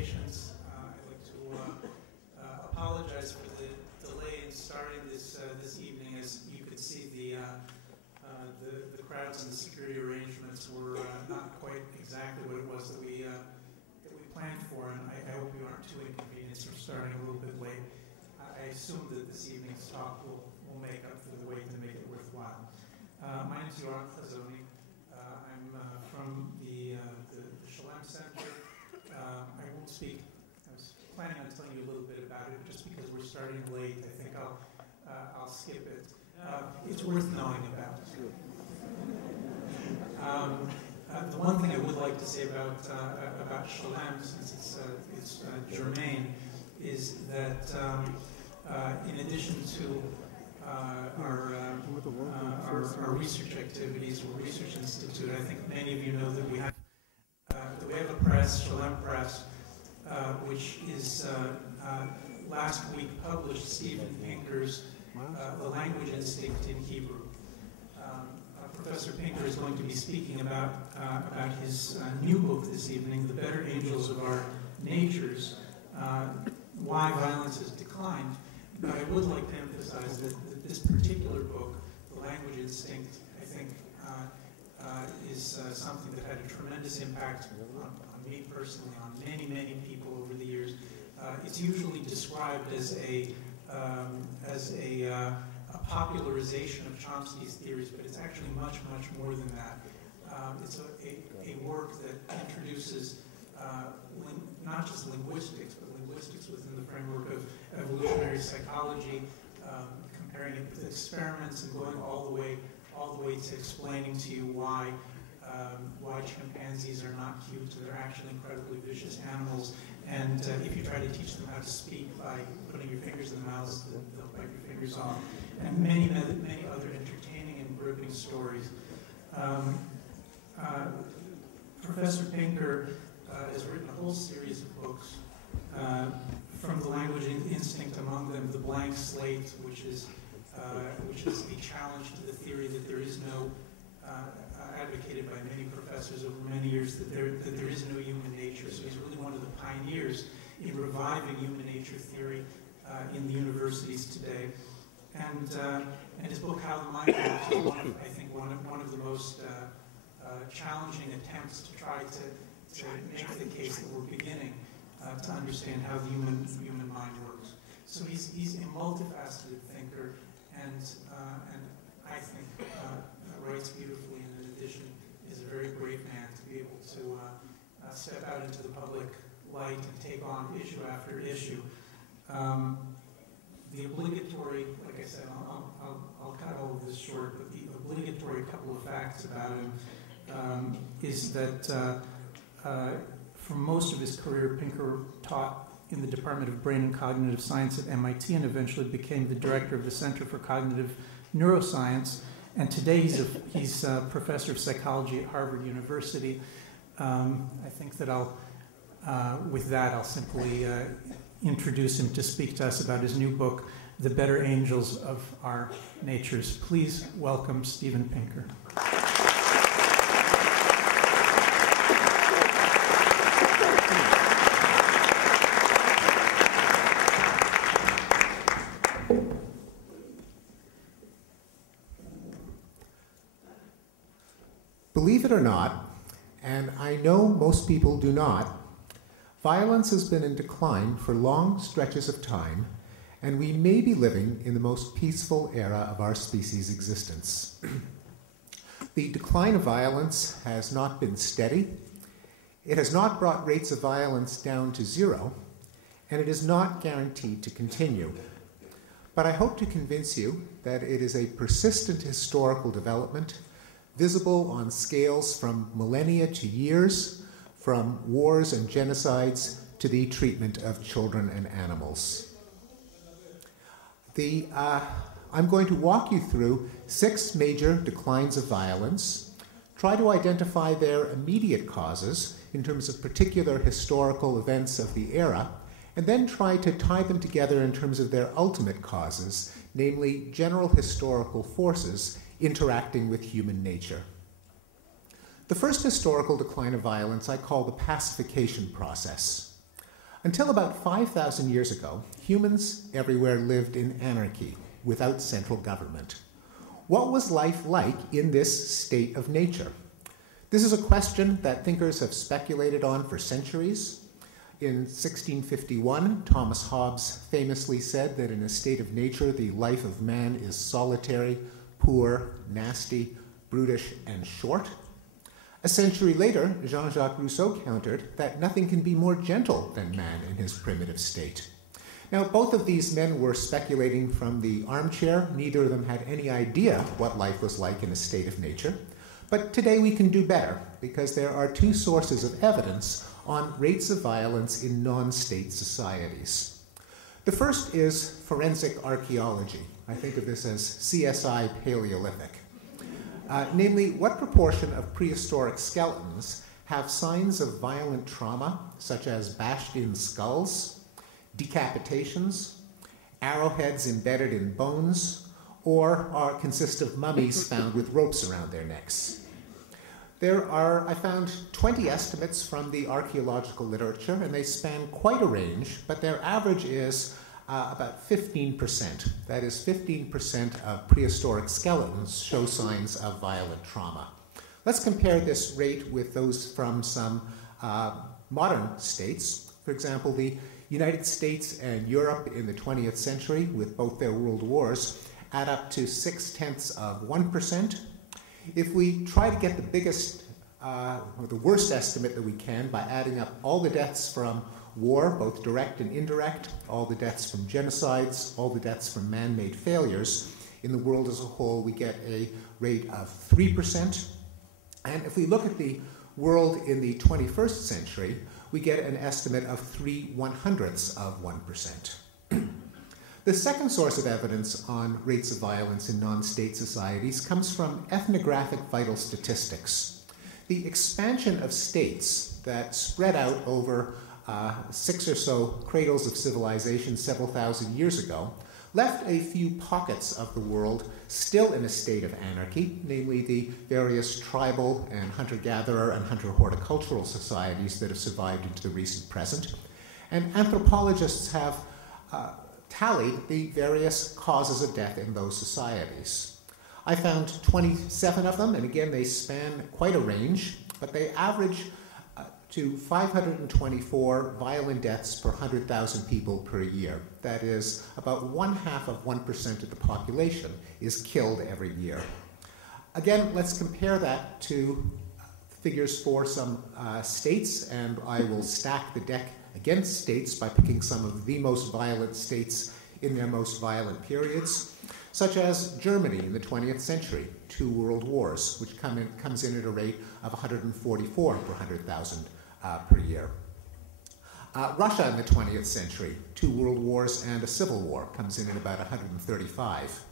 patience. I'd like to apologize for the delay in starting this evening. As you could see, the crowds and the security arrangements were not quite exactly what it was that we planned for, and I hope you aren't too inconvenienced for starting a little bit late. I assume that this evening's talk will make up for the wait to make it worthwhile. My name is Yoram Chazoni. I'm from the Shalem Center. I won't speak. I was planning on telling you a little bit about it, but just because we're starting late, I think I'll skip it. It's worth knowing about. The one thing I would like to say about Shalem, since it's germane, is that in addition to our research activities, or research institute, I think many of you know that we have a press, Shalem Press, which is last week published Steven Pinker's The Language Instinct in Hebrew. Professor Pinker is going to be speaking about his new book this evening, The Better Angels of Our Natures, Why Violence Has Declined. But I would like to emphasize that this particular book, The Language Instinct, I think is something that had a tremendous impact on me personally, on many, many people over the years. It's usually described as a popularization of Chomsky's theories, but it's actually much, much more than that. It's a work that introduces not just linguistics, but linguistics within the framework of evolutionary psychology, comparing it with experiments and going all the way to explaining to you why chimpanzees are not cute, they're actually incredibly vicious animals, and if you try to teach them how to speak by putting your fingers in their mouths, they'll bite your fingers off, and many other entertaining and gripping stories. Professor Pinker has written a whole series of books, from The Language Instinct, among them The Blank Slate, which is a challenge to the theory that there is no, advocated by many professors over many years, that there is no human nature. So he's really one of the pioneers in reviving human nature theory in the universities today. And his book How the Mind Works is one of the most challenging attempts to try to make the case that we're beginning to understand how the human mind works. So he's a multifaceted thinker, and I think writes beautifully, and in addition is a very brave man to be able to step out into the public light and take on issue after issue. The obligatory, like I said, I'll cut all of this short, but the obligatory couple of facts about him is that for most of his career, Pinker taught in the Department of Brain and Cognitive Science at MIT and eventually became the director of the Center for Cognitive Neuroscience. And today he's a professor of psychology at Harvard University. I think that with that, I'll simply introduce him to speak to us about his new book, The Better Angels of Our Natures. Please welcome Steven Pinker. Believe it or not, and I know most people do not, violence has been in decline for long stretches of time, and we may be living in the most peaceful era of our species' existence. The decline of violence has not been steady, it has not brought rates of violence down to zero, and it is not guaranteed to continue. But I hope to convince you that it is a persistent historical development, visible on scales from millennia to years, from wars and genocides to the treatment of children and animals. I'm going to walk you through 6 major declines of violence, try to identify their immediate causes in terms of particular historical events of the era, and then try to tie them together in terms of their ultimate causes, namely general historical forces interacting with human nature. The first historical decline of violence I call the pacification process. Until about 5,000 years ago, humans everywhere lived in anarchy, without central government. What was life like in this state of nature? This is a question that thinkers have speculated on for centuries. In 1651, Thomas Hobbes famously said that in a state of nature, the life of man is solitary, poor, nasty, brutish, and short. A century later, Jean-Jacques Rousseau countered that nothing can be more gentle than man in his primitive state. Now, both of these men were speculating from the armchair. Neither of them had any idea what life was like in a state of nature. But today we can do better, because there are two sources of evidence on rates of violence in non-state societies. The first is forensic archaeology. I think of this as CSI Paleolithic. Namely, what proportion of prehistoric skeletons have signs of violent trauma, such as bashed-in skulls, decapitations, arrowheads embedded in bones, or consist of mummies found with ropes around their necks. I found 20 estimates from the archaeological literature, and they span quite a range, but their average is about 15%. That is, 15% of prehistoric skeletons show signs of violent trauma. Let's compare this rate with those from some modern states. For example, the United States and Europe in the 20th century, with both their world wars, add up to 0.6%. If we try to get the biggest, or the worst estimate that we can by adding up all the deaths from war, both direct and indirect, all the deaths from genocides, all the deaths from man-made failures, in the world as a whole, we get a rate of 3%. And if we look at the world in the 21st century, we get an estimate of 0.03%. The second source of evidence on rates of violence in non-state societies comes from ethnographic vital statistics. The expansion of states that spread out over 6 or so cradles of civilization several thousand years ago left a few pockets of the world still in a state of anarchy, namely the various tribal and hunter-gatherer and hunter-horticultural societies that have survived into the recent present. And anthropologists have tallied the various causes of death in those societies. I found 27 of them, and again, they span quite a range, but they average to 524 violent deaths per 100,000 people per year. That is, about 0.5% of the population is killed every year. Again, let's compare that to figures for some states, and I will stack the deck against states by picking some of the most violent states in their most violent periods, such as Germany in the 20th century, 2 world wars, which comes in at a rate of 144 per 100,000 per year. Russia in the 20th century, 2 world wars and a civil war, comes in at about 135.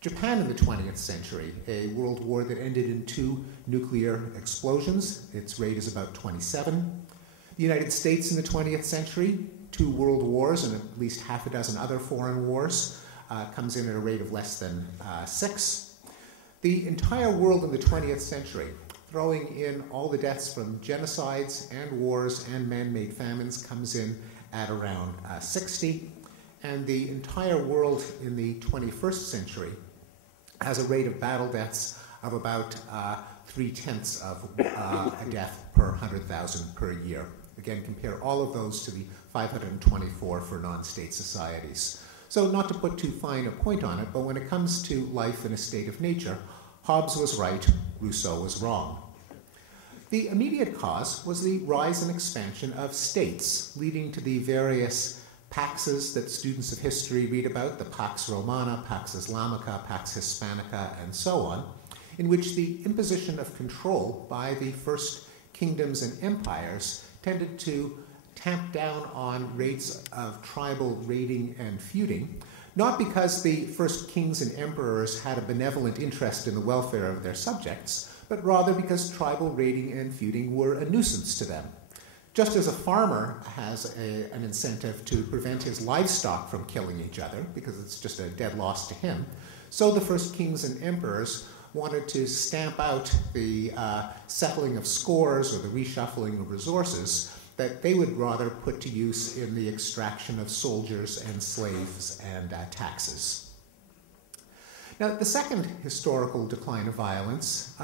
Japan in the 20th century, a world war that ended in 2 nuclear explosions. Its rate is about 27. The United States in the 20th century, 2 world wars and at least half a dozen other foreign wars, comes in at a rate of less than 6. The entire world in the 20th century, throwing in all the deaths from genocides and wars and man-made famines, comes in at around 60. And the entire world in the 21st century has a rate of battle deaths of about 0.3 of a death per 100,000 per year. Again, compare all of those to the 524 for non-state societies. So not to put too fine a point on it, but when it comes to life in a state of nature, Hobbes was right, Rousseau was wrong. The immediate cause was the rise and expansion of states, leading to the various paxes that students of history read about, the Pax Romana, Pax Islamica, Pax Hispanica, and so on, in which the imposition of control by the first kingdoms and empires tended to tamp down on rates of tribal raiding and feuding, not because the first kings and emperors had a benevolent interest in the welfare of their subjects, but rather because tribal raiding and feuding were a nuisance to them. Just as a farmer has an incentive to prevent his livestock from killing each other, because it's just a dead loss to him, so the first kings and emperors wanted to stamp out the settling of scores or the reshuffling of resources that they would rather put to use in the extraction of soldiers and slaves and taxes. Now, the second historical decline of violence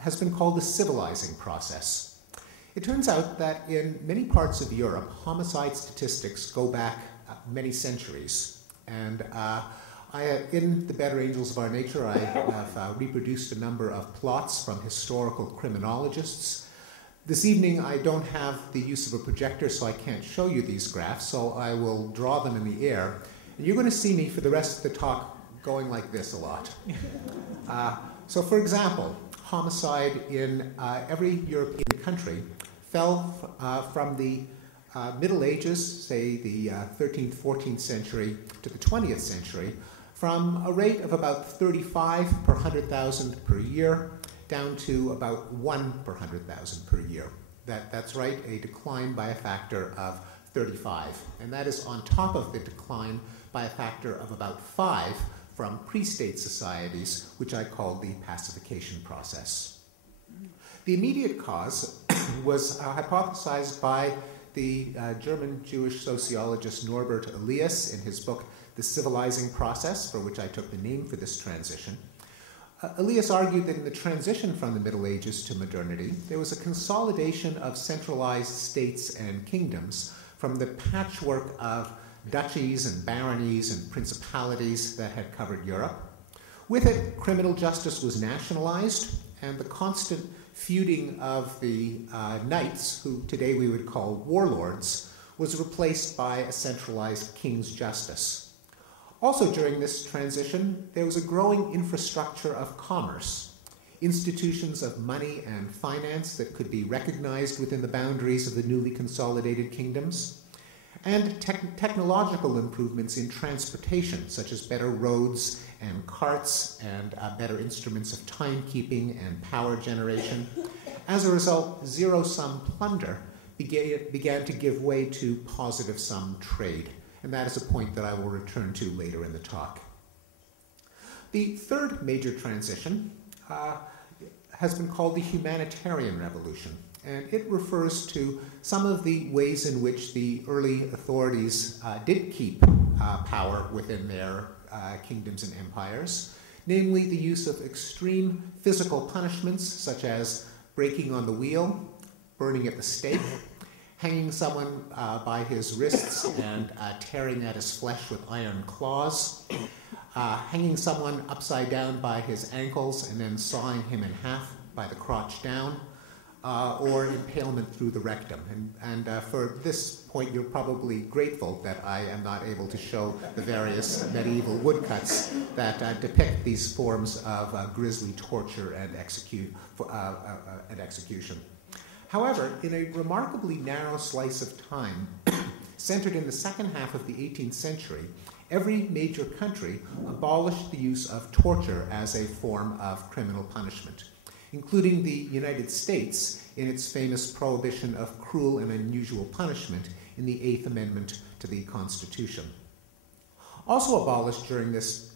has been called the civilizing process. It turns out that in many parts of Europe, homicide statistics go back many centuries. And in The Better Angels of Our Nature, I have reproduced a number of plots from historical criminologists. This evening, I don't have the use of a projector, so I can't show you these graphs, so I will draw them in the air. And you're going to see me for the rest of the talk going like this a lot. So for example, homicide in every European country fell from the Middle Ages, say the 13th, 14th century, to the 20th century, from a rate of about 35 per 100,000 per year down to about 1 per 100,000 per year. That's right, a decline by a factor of 35. And that is on top of the decline by a factor of about 5 from pre-state societies, which I call the pacification process. The immediate cause was hypothesized by the German Jewish sociologist Norbert Elias in his book, The Civilizing Process, for which I took the name for this transition. Elias argued that in the transition from the Middle Ages to modernity, there was a consolidation of centralized states and kingdoms from the patchwork of duchies and baronies and principalities that had covered Europe. With it, criminal justice was nationalized, and the constant feuding of the knights, who today we would call warlords, was replaced by a centralized king's justice. Also during this transition, there was a growing infrastructure of commerce, institutions of money and finance that could be recognized within the boundaries of the newly consolidated kingdoms, and technological improvements in transportation, such as better roads and carts and better instruments of timekeeping and power generation. As a result, zero-sum plunder began to give way to positive-sum trade. And that is a point that I will return to later in the talk. The third major transition has been called the humanitarian revolution, and it refers to some of the ways in which the early authorities did keep power within their kingdoms and empires, namely the use of extreme physical punishments such as breaking on the wheel, burning at the stake, hanging someone by his wrists and tearing at his flesh with iron claws, hanging someone upside down by his ankles and then sawing him in half by the crotch down, or impalement through the rectum. And for this point, you're probably grateful that I am not able to show the various medieval woodcuts that depict these forms of grisly torture and execution. However, in a remarkably narrow slice of time, centered in the second half of the 18th century, every major country abolished the use of torture as a form of criminal punishment, including the United States in its famous prohibition of cruel and unusual punishment in the Eighth Amendment to the Constitution. Also abolished during this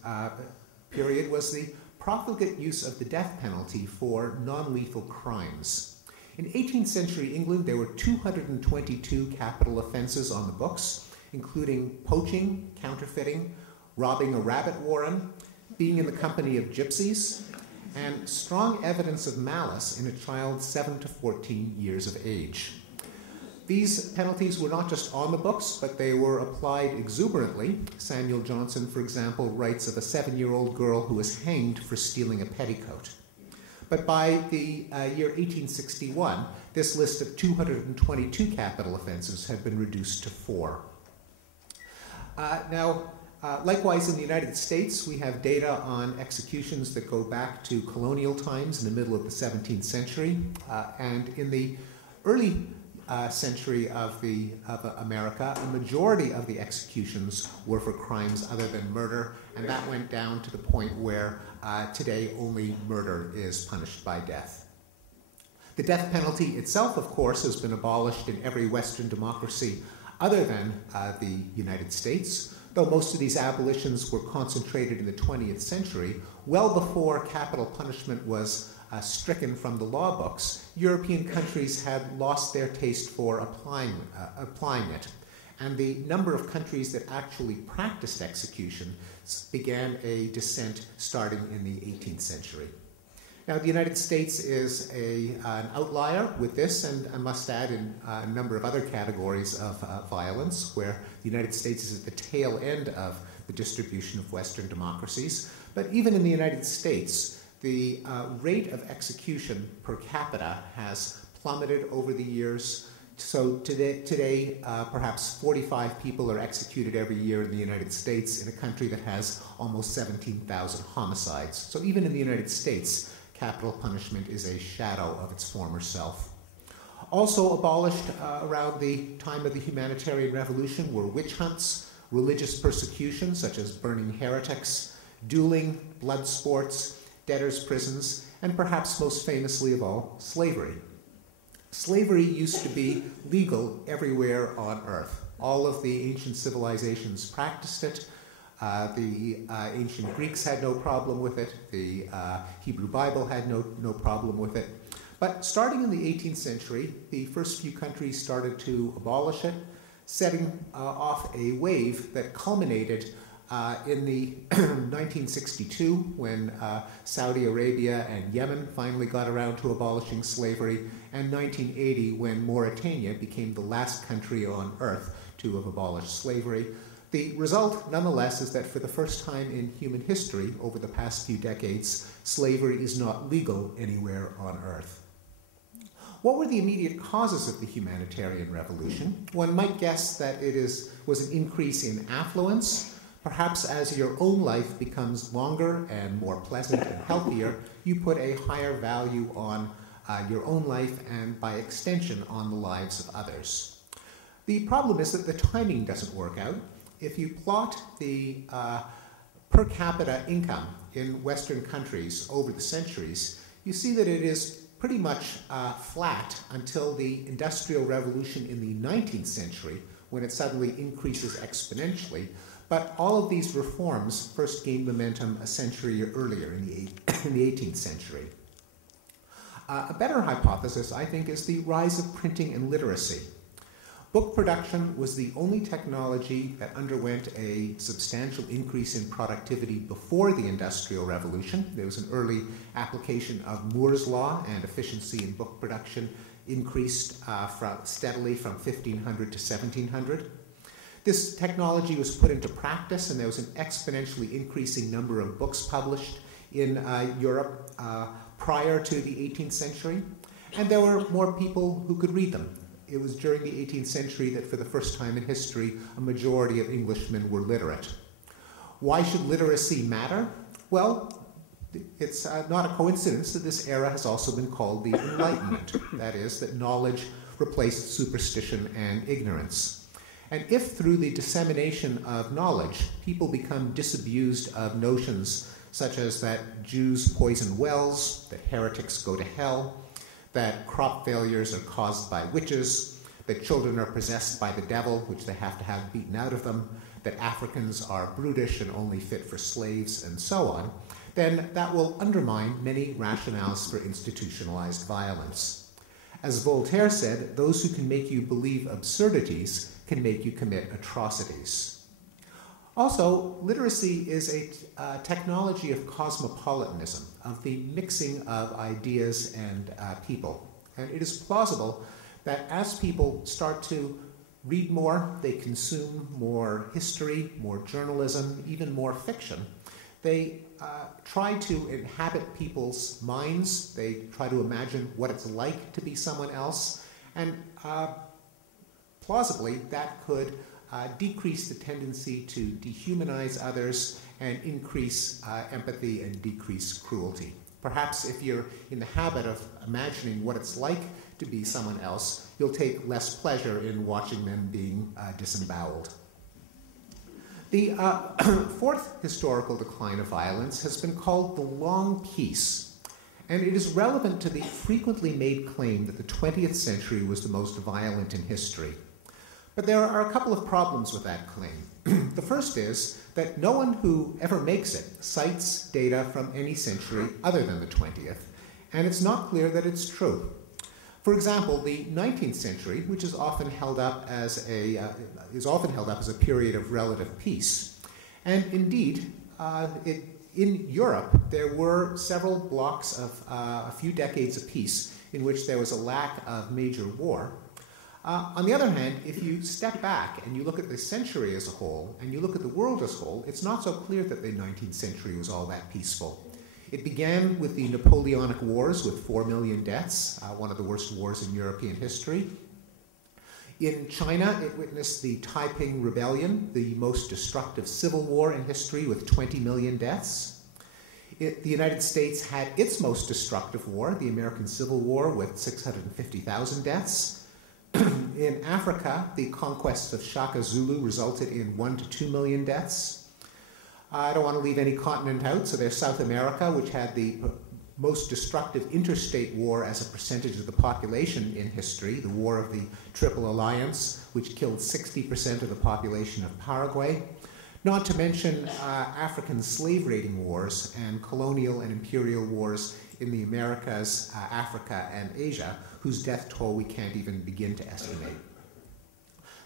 period was the profligate use of the death penalty for non-lethal crimes. In 18th century England, there were 222 capital offenses on the books, including poaching, counterfeiting, robbing a rabbit warren, being in the company of gypsies, and strong evidence of malice in a child 7 to 14 years of age. These penalties were not just on the books, but they were applied exuberantly. Samuel Johnson, for example, writes of a 7-year-old girl who was hanged for stealing a petticoat. But by the year 1861, this list of 222 capital offenses had been reduced to 4. Likewise, in the United States, we have data on executions that go back to colonial times in the middle of the 17th century. And in the early century of America, a majority of the executions were for crimes other than murder, and that went down to the point where today only murder is punished by death. The death penalty itself, of course, has been abolished in every Western democracy other than the United States, though most of these abolitions were concentrated in the 20th century, well before capital punishment was stricken from the law books, European countries had lost their taste for applying it. And the number of countries that actually practiced execution began a descent starting in the 18th century. Now, the United States is an outlier with this, and I must add in a number of other categories of violence, where the United States is at the tail end of the distribution of Western democracies. But even in the United States, the rate of execution per capita has plummeted over the years. So today perhaps 45 people are executed every year in the United States, in a country that has almost 17,000 homicides. So even in the United States, capital punishment is a shadow of its former self. Also abolished around the time of the Humanitarian Revolution were witch hunts, religious persecution, such as burning heretics, dueling, blood sports, debtors' prisons, and perhaps most famously of all, slavery. Slavery used to be legal everywhere on earth. All of the ancient civilizations practiced it. The ancient Greeks had no problem with it. The Hebrew Bible had no problem with it. But starting in the 18th century, the first few countries started to abolish it, setting off a wave that culminated in the 1962, when Saudi Arabia and Yemen finally got around to abolishing slavery, and 1980, when Mauritania became the last country on earth to have abolished slavery. The result, nonetheless, is that for the first time in human history, over the past few decades, slavery is not legal anywhere on earth. What were the immediate causes of the Humanitarian Revolution? One might guess that it was an increase in affluence. Perhaps as your own life becomes longer and more pleasant and healthier, you put a higher value on your own life and, by extension, on the lives of others. The problem is that the timing doesn't work out. If you plot the per capita income in Western countries over the centuries, you see that it is pretty much flat until the Industrial Revolution in the 19th century, when it suddenly increases exponentially. But all of these reforms first gained momentum a century earlier in the 18th century. A better hypothesis, I think, is the rise of printing and literacy. Book production was the only technology that underwent a substantial increase in productivity before the Industrial Revolution. There was an early application of Moore's Law, and efficiency in book production increased steadily from 1500 to 1700. This technology was put into practice, and there was an exponentially increasing number of books published in Europe prior to the 18th century, and there were more people who could read them. It was during the 18th century that for the first time in history, a majority of Englishmen were literate. Why should literacy matter? Well, it's not a coincidence that this era has also been called the Enlightenment. That is, that knowledge replaced superstition and ignorance. And if through the dissemination of knowledge, people become disabused of notions such as that Jews poison wells, that heretics go to hell, that crop failures are caused by witches, that children are possessed by the devil, which they have to have beaten out of them, that Africans are brutish and only fit for slaves, and so on, then that will undermine many rationales for institutionalized violence. As Voltaire said, those who can make you believe absurdities can make you commit atrocities. Also, literacy is a technology of cosmopolitanism, of the mixing of ideas and people. And it is plausible that as people start to read more, they consume more history, more journalism, even more fiction. They try to inhabit people's minds. They try to imagine what it's like to be someone else. And plausibly, that could decrease the tendency to dehumanize others and increase empathy and decrease cruelty. Perhaps if you're in the habit of imagining what it's like to be someone else, you'll take less pleasure in watching them being disemboweled. The fourth historical decline of violence has been called the Long Peace, and it is relevant to the frequently made claim that the 20th century was the most violent in history. But there are a couple of problems with that claim. The first is that no one who ever makes it cites data from any century other than the 20th, and it's not clear that it's true. For example, the 19th century, which is often held up as a period of relative peace, and indeed, in Europe, there were several blocks of a few decades of peace in which there was a lack of major war. On the other hand, if you step back and you look at the century as a whole, and you look at the world as a whole, it's not so clear that the 19th century was all that peaceful. It began with the Napoleonic Wars with 4 million deaths, one of the worst wars in European history. In China, it witnessed the Taiping Rebellion, the most destructive civil war in history with 20 million deaths. The United States had its most destructive war, the American Civil War, with 650,000 deaths. In Africa, the conquest of Shaka Zulu resulted in 1 to 2 million deaths. I don't want to leave any continent out, so there's South America, which had the most destructive interstate war as a percentage of the population in history, the War of the Triple Alliance, which killed 60% of the population of Paraguay. Not to mention African slave-raiding wars and colonial and imperial wars in the Americas, Africa, and Asia, whose death toll we can't even begin to estimate.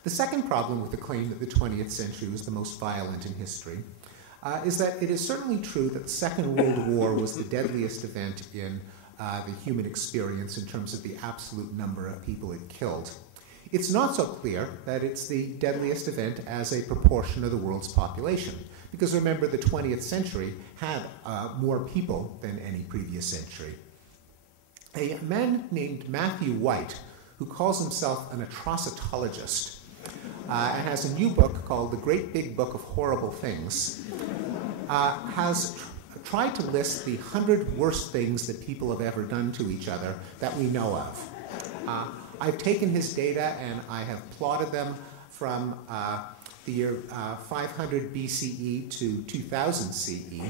The second problem with the claim that the 20th century was the most violent in history is that it is certainly true that the Second World War was the deadliest event in the human experience in terms of the absolute number of people it killed. It's not so clear that it's the deadliest event as a proportion of the world's population, because remember, the 20th century had more people than any previous century. A man named Matthew White, who calls himself an atrocitologist, and has a new book called The Great Big Book of Horrible Things, has tried to list the 100 worst things that people have ever done to each other that we know of. I've taken his data and I have plotted them from the year 500 BCE to 2000 CE,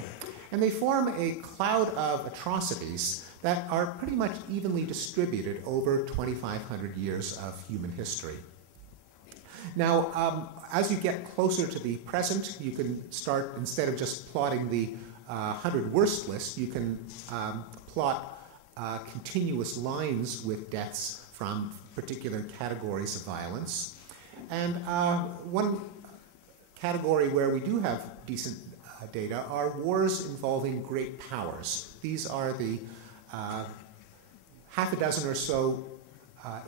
and they form a cloud of atrocities that are pretty much evenly distributed over 2,500 years of human history. Now, as you get closer to the present, you can start, instead of just plotting the 100 worst list, you can plot continuous lines with deaths from particular categories of violence. And one category where we do have decent data are wars involving great powers. These are the half a dozen or so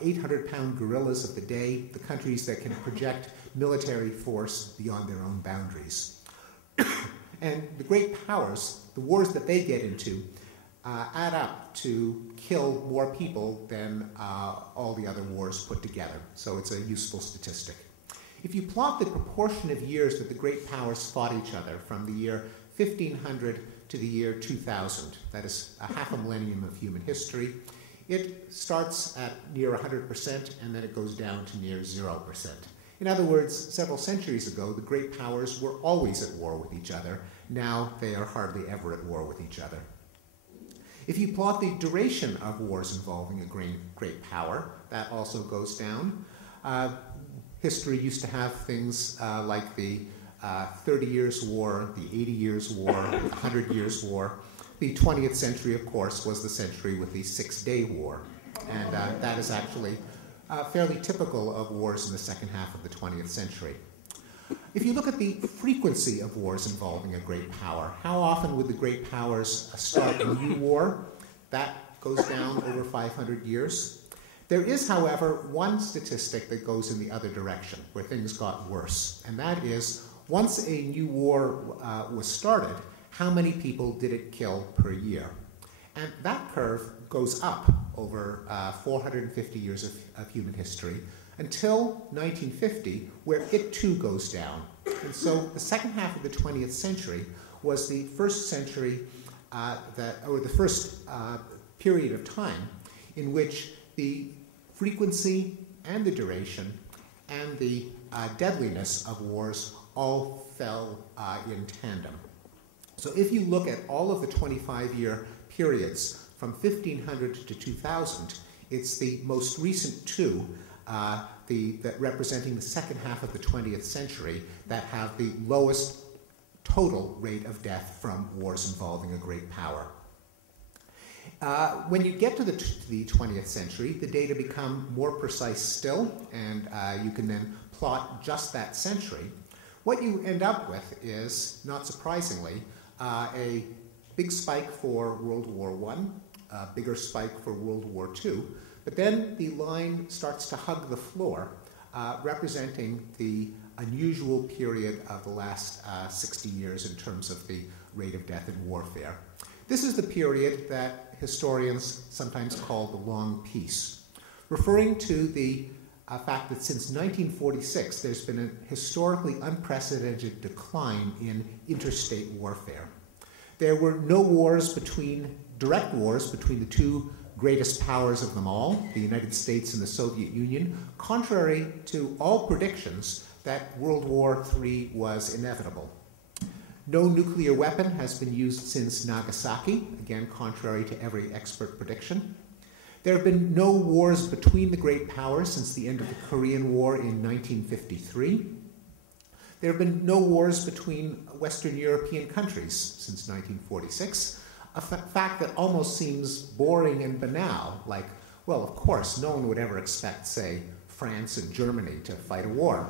800-pound gorillas of the day, the countries that can project military force beyond their own boundaries. And the great powers, the wars that they get into, add up to kill more people than all the other wars put together. So it's a useful statistic. If you plot the proportion of years that the great powers fought each other from the year 1500 to the year 2000, that is a half a millennium of human history, it starts at near 100% and then it goes down to near 0%. In other words, several centuries ago, the great powers were always at war with each other. Now they are hardly ever at war with each other. If you plot the duration of wars involving a great power, that also goes down. History used to have things like the 30 Years' War, the 80 Years' War, the 100 Years' War. The 20th century, of course, was the century with the Six-Day War. And that is actually fairly typical of wars in the second half of the 20th century. If you look at the frequency of wars involving a great power, how often would the great powers start a new war? That goes down over 500 years. There is, however, one statistic that goes in the other direction, where things got worse, and that is, once a new war was started, how many people did it kill per year? And that curve goes up over 450 years of human history, until 1950, where it too goes down. And so the second half of the 20th century was the first century, the first period of time in which the frequency and the duration and the deadliness of wars all fell in tandem. So if you look at all of the 25-year periods from 1500 to 2000, it's the most recent two that representing the second half of the 20th century that have the lowest total rate of death from wars involving a great power. When you get to the 20th century, the data become more precise still, and you can then plot just that century. What you end up with is, not surprisingly, a big spike for World War I, a bigger spike for World War II, but then the line starts to hug the floor, representing the unusual period of the last 60 years in terms of the rate of death in warfare. This is the period that historians sometimes call the Long Peace, referring to the fact that since 1946 there's been a historically unprecedented decline in interstate warfare. There were no direct wars between the two greatest powers of them all, the United States and the Soviet Union, contrary to all predictions that World War III was inevitable. No nuclear weapon has been used since Nagasaki, again contrary to every expert prediction. There have been no wars between the great powers since the end of the Korean War in 1953. There have been no wars between Western European countries since 1946, a fact that almost seems boring and banal, like, well, of course, no one would ever expect, say, France and Germany to fight a war.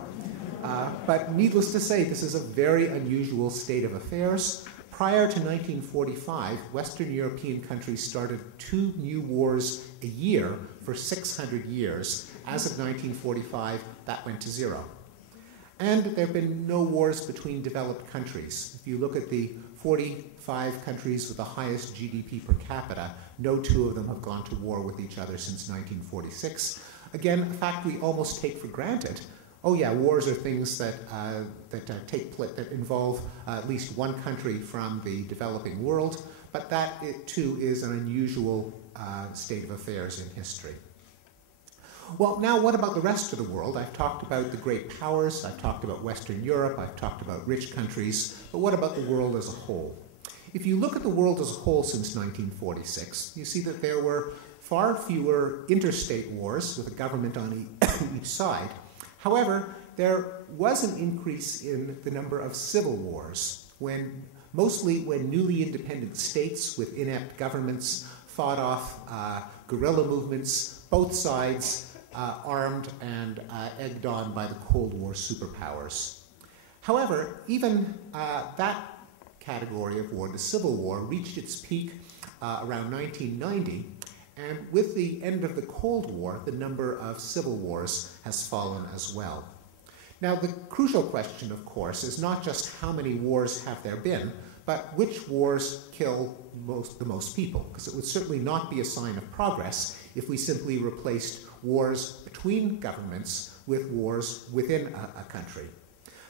But needless to say, this is a very unusual state of affairs. Prior to 1945, Western European countries started 2 new wars a year for 600 years. As of 1945, that went to 0. And there have been no wars between developed countries. If you look at the 45 countries with the highest GDP per capita, no 2 of them have gone to war with each other since 1946. Again, a fact we almost take for granted. Oh yeah, wars are things that involve at least one country from the developing world, but that too is an unusual state of affairs in history. Well, now what about the rest of the world? I've talked about the great powers, I've talked about Western Europe, I've talked about rich countries, but what about the world as a whole? If you look at the world as a whole since 1946, you see that there were far fewer interstate wars with a government on each side. However, there was an increase in the number of civil wars, mostly when newly independent states with inept governments fought off guerrilla movements, both sides armed and egged on by the Cold War superpowers. However, even that category of war, the Civil War, reached its peak around 1990, and with the end of the Cold War, the number of civil wars has fallen as well. Now, the crucial question, of course, is not just how many wars have there been, but which wars kill the most people, because it would certainly not be a sign of progress if we simply replaced wars between governments with wars within a country.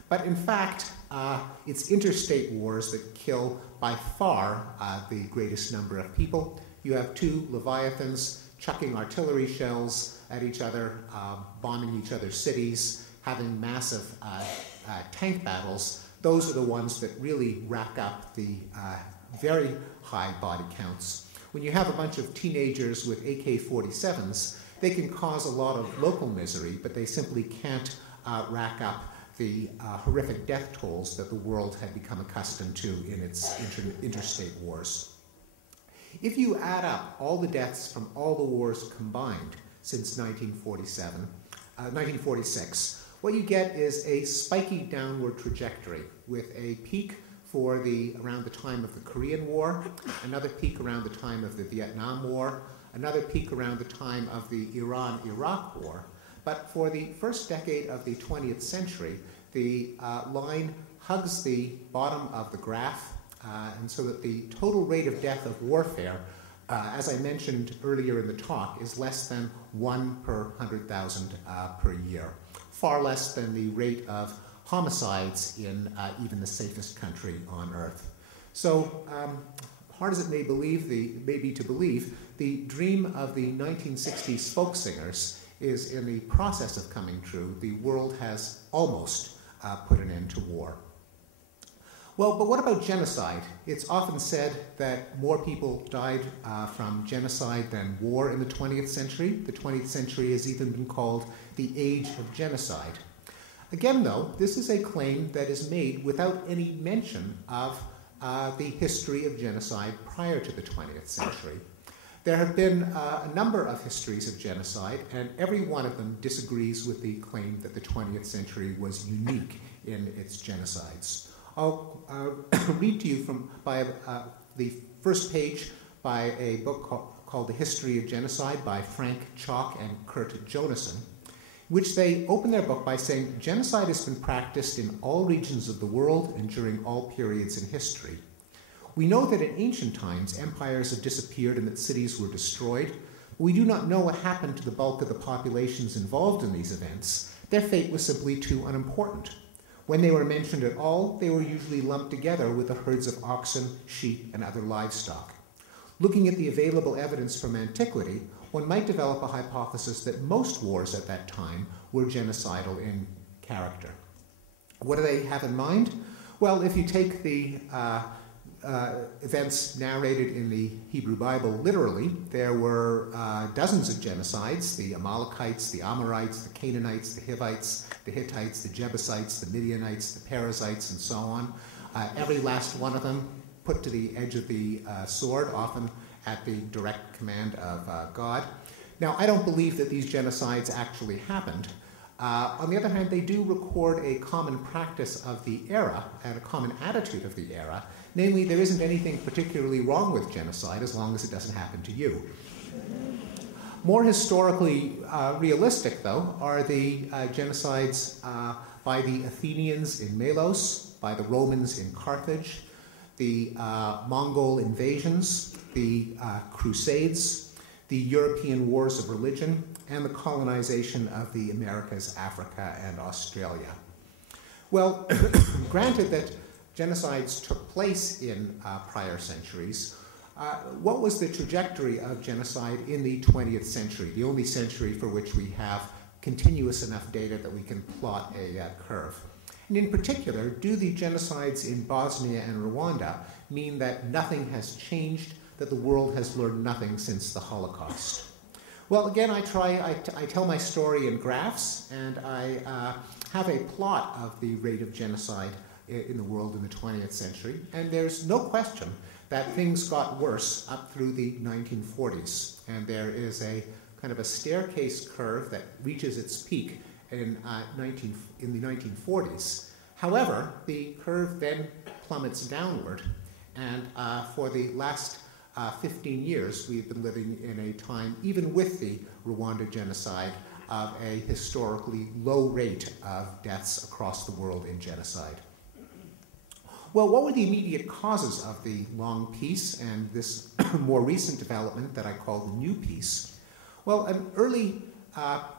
But in fact, it's interstate wars that kill by far the greatest number of people. You have 2 leviathans chucking artillery shells at each other, bombing each other's cities, having massive tank battles. Those are the ones that really rack up the very high body counts. When you have a bunch of teenagers with AK-47s, they can cause a lot of local misery, but they simply can't rack up the horrific death tolls that the world had become accustomed to in its interstate wars. If you add up all the deaths from all the wars combined since 1946, what you get is a spiky downward trajectory with a peak for around the time of the Korean War, another peak around the time of the Vietnam War, another peak around the time of the Iran-Iraq War. But for the first decade of the 20th century, the line hugs the bottom of the graph, and so that the total rate of death of warfare, as I mentioned earlier in the talk, is less than 1 per 100,000 per year, far less than the rate of homicides in even the safest country on earth. So, hard as it may be to believe, the dream of the 1960s folk singers is in the process of coming true. The world has almost put an end to war. Well, but what about genocide? It's often said that more people died from genocide than war in the 20th century. The 20th century has even been called the age of genocide. Again, though, this is a claim that is made without any mention of the history of genocide prior to the 20th century. There have been a number of histories of genocide, and every one of them disagrees with the claim that the 20th century was unique in its genocides. I'll read to you from the first page by a book called The History of Genocide by Frank Chalk and Kurt Jonassen, which they open their book by saying, genocide has been practiced in all regions of the world and during all periods in history. We know that in ancient times, empires have disappeared and that cities were destroyed. But we do not know what happened to the bulk of the populations involved in these events. Their fate was simply too unimportant. When they were mentioned at all, they were usually lumped together with the herds of oxen, sheep, and other livestock. Looking at the available evidence from antiquity, one might develop a hypothesis that most wars at that time were genocidal in character. What do they have in mind? Well, if you take the events narrated in the Hebrew Bible literally, there were dozens of genocides: the Amalekites, the Amorites, the Canaanites, the Hivites, the Hittites, the Jebusites, the Midianites, the Perizzites, and so on. Every last one of them put to the edge of the sword, often at the direct command of God. Now, I don't believe that these genocides actually happened. On the other hand, they do record a common practice of the era and a common attitude of the era. Namely, there isn't anything particularly wrong with genocide as long as it doesn't happen to you. More historically realistic, though, are the genocides by the Athenians in Melos, by the Romans in Carthage, the Mongol invasions, the Crusades, the European wars of religion, and the colonization of the Americas, Africa, and Australia. Well, granted that genocides took place in prior centuries, what was the trajectory of genocide in the 20th century, the only century for which we have continuous enough data that we can plot a curve? And in particular, do the genocides in Bosnia and Rwanda mean that nothing has changed, that the world has learned nothing since the Holocaust? Well, again, I tell my story in graphs, and I have a plot of the rate of genocide in the world in the 20th century, and there's no question that things got worse up through the 1940s, and there is a kind of a staircase curve that reaches its peak in the 1940s. However, the curve then plummets downward, and for the last 15 years, we've been living in a time, even with the Rwanda genocide, of a historically low rate of deaths across the world in genocide. Well, what were the immediate causes of the long peace and this more recent development that I call the new peace? Well, an early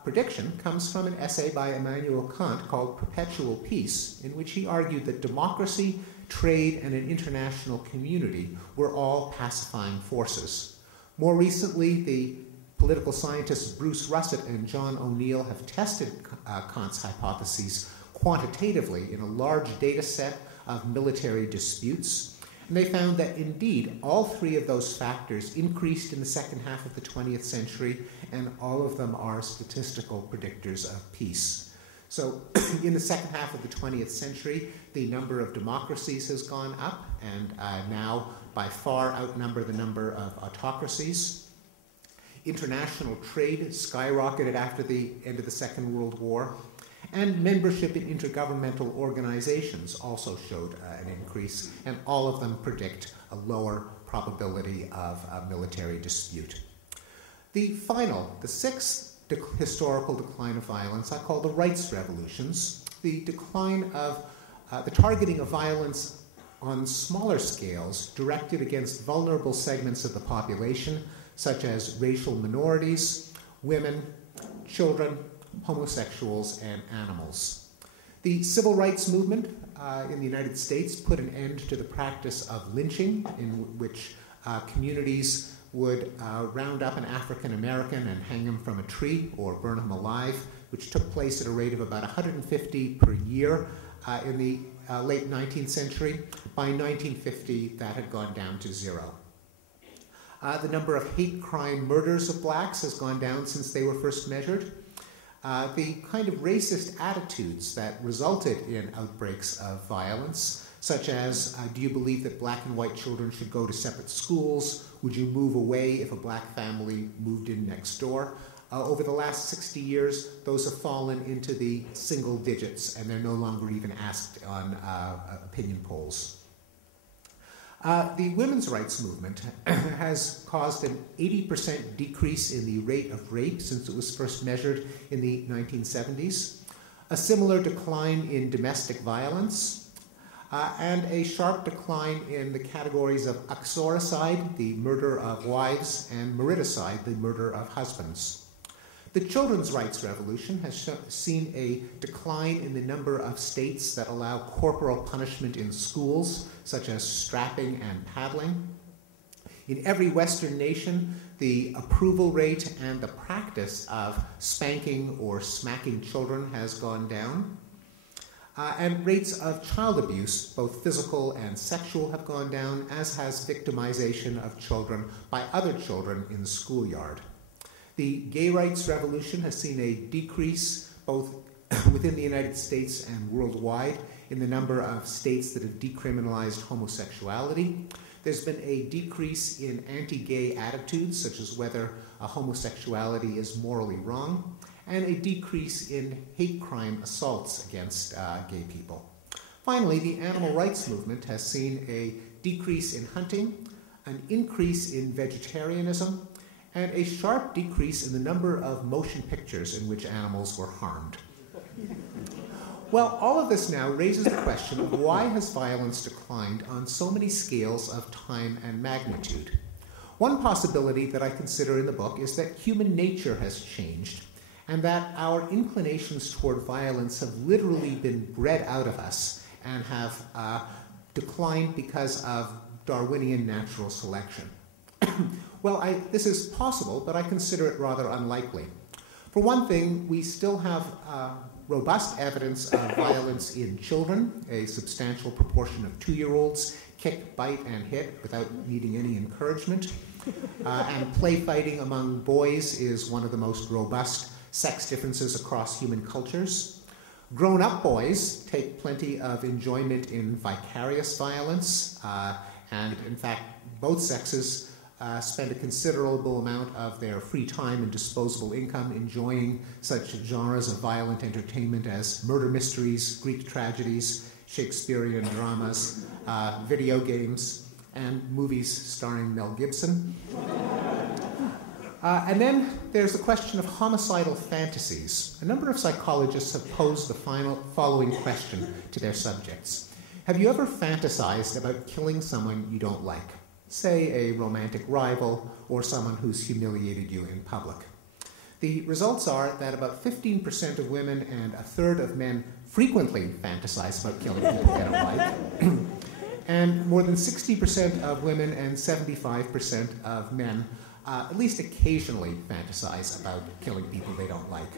prediction comes from an essay by Immanuel Kant called Perpetual Peace, in which he argued that democracy, trade, and an international community were all pacifying forces. More recently, the political scientists Bruce Russett and John O'Neill have tested Kant's hypotheses quantitatively in a large data set of military disputes, and they found that indeed all three of those factors increased in the second half of the 20th century, and all of them are statistical predictors of peace. So in the second half of the 20th century, the number of democracies has gone up and now by far outnumber the number of autocracies. International trade skyrocketed after the end of the Second World War, and membership in intergovernmental organizations also showed an increase, and all of them predict a lower probability of a military dispute. The sixth historical decline of violence I call the rights revolutions, the decline of the targeting of violence on smaller scales directed against vulnerable segments of the population, such as racial minorities, women, children, homosexuals, and animals. The civil rights movement in the United States put an end to the practice of lynching, in which communities would round up an African American and hang him from a tree or burn him alive, which took place at a rate of about 150 per year in the late 19th century. By 1950, that had gone down to 0. The number of hate crime murders of blacks has gone down since they were first measured. the kind of racist attitudes that resulted in outbreaks of violence, such as, do you believe that black and white children should go to separate schools? Would you move away if a black family moved in next door? Over the last 60 years, those have fallen into the single digits, and they're no longer even asked on opinion polls. The women's rights movement has caused an 80% decrease in the rate of rape since it was first measured in the 1970s, a similar decline in domestic violence, and a sharp decline in the categories of uxoricide, the murder of wives, and mariticide, the murder of husbands. The children's rights revolution has seen a decline in the number of states that allow corporal punishment in schools, such as strapping and paddling. In every Western nation, the approval rate and the practice of spanking or smacking children has gone down. And rates of child abuse, both physical and sexual, have gone down, as has victimization of children by other children in the schoolyard. The gay rights revolution has seen a decrease both within the United States and worldwide in the number of states that have decriminalized homosexuality. There's been a decrease in anti-gay attitudes, such as whether homosexuality is morally wrong, and a decrease in hate crime assaults against gay people. Finally, the animal rights movement has seen a decrease in hunting, an increase in vegetarianism, and a sharp decrease in the number of motion pictures in which animals were harmed. Well, all of this now raises the question of why has violence declined on so many scales of time and magnitude? One possibility that I consider in the book is that human nature has changed, and that our inclinations toward violence have literally been bred out of us and have declined because of Darwinian natural selection. Well, this is possible, but I consider it rather unlikely. For one thing, we still have robust evidence of violence in children. A substantial proportion of 2-year-olds kick, bite, and hit without needing any encouragement. And play fighting among boys is one of the most robust sex differences across human cultures. Grown-up boys take plenty of enjoyment in vicarious violence, and in fact, both sexes spend a considerable amount of their free time and disposable income enjoying such genres of violent entertainment as murder mysteries, Greek tragedies, Shakespearean dramas, video games, and movies starring Mel Gibson. And then there's the question of homicidal fantasies. A number of psychologists have posed the following question to their subjects. Have you ever fantasized about killing someone you don't like? Say a romantic rival or someone who's humiliated you in public. The results are that about 15% of women and a third of men frequently fantasize about killing people they don't like. And more than 60% of women and 75% of men at least occasionally fantasize about killing people they don't like.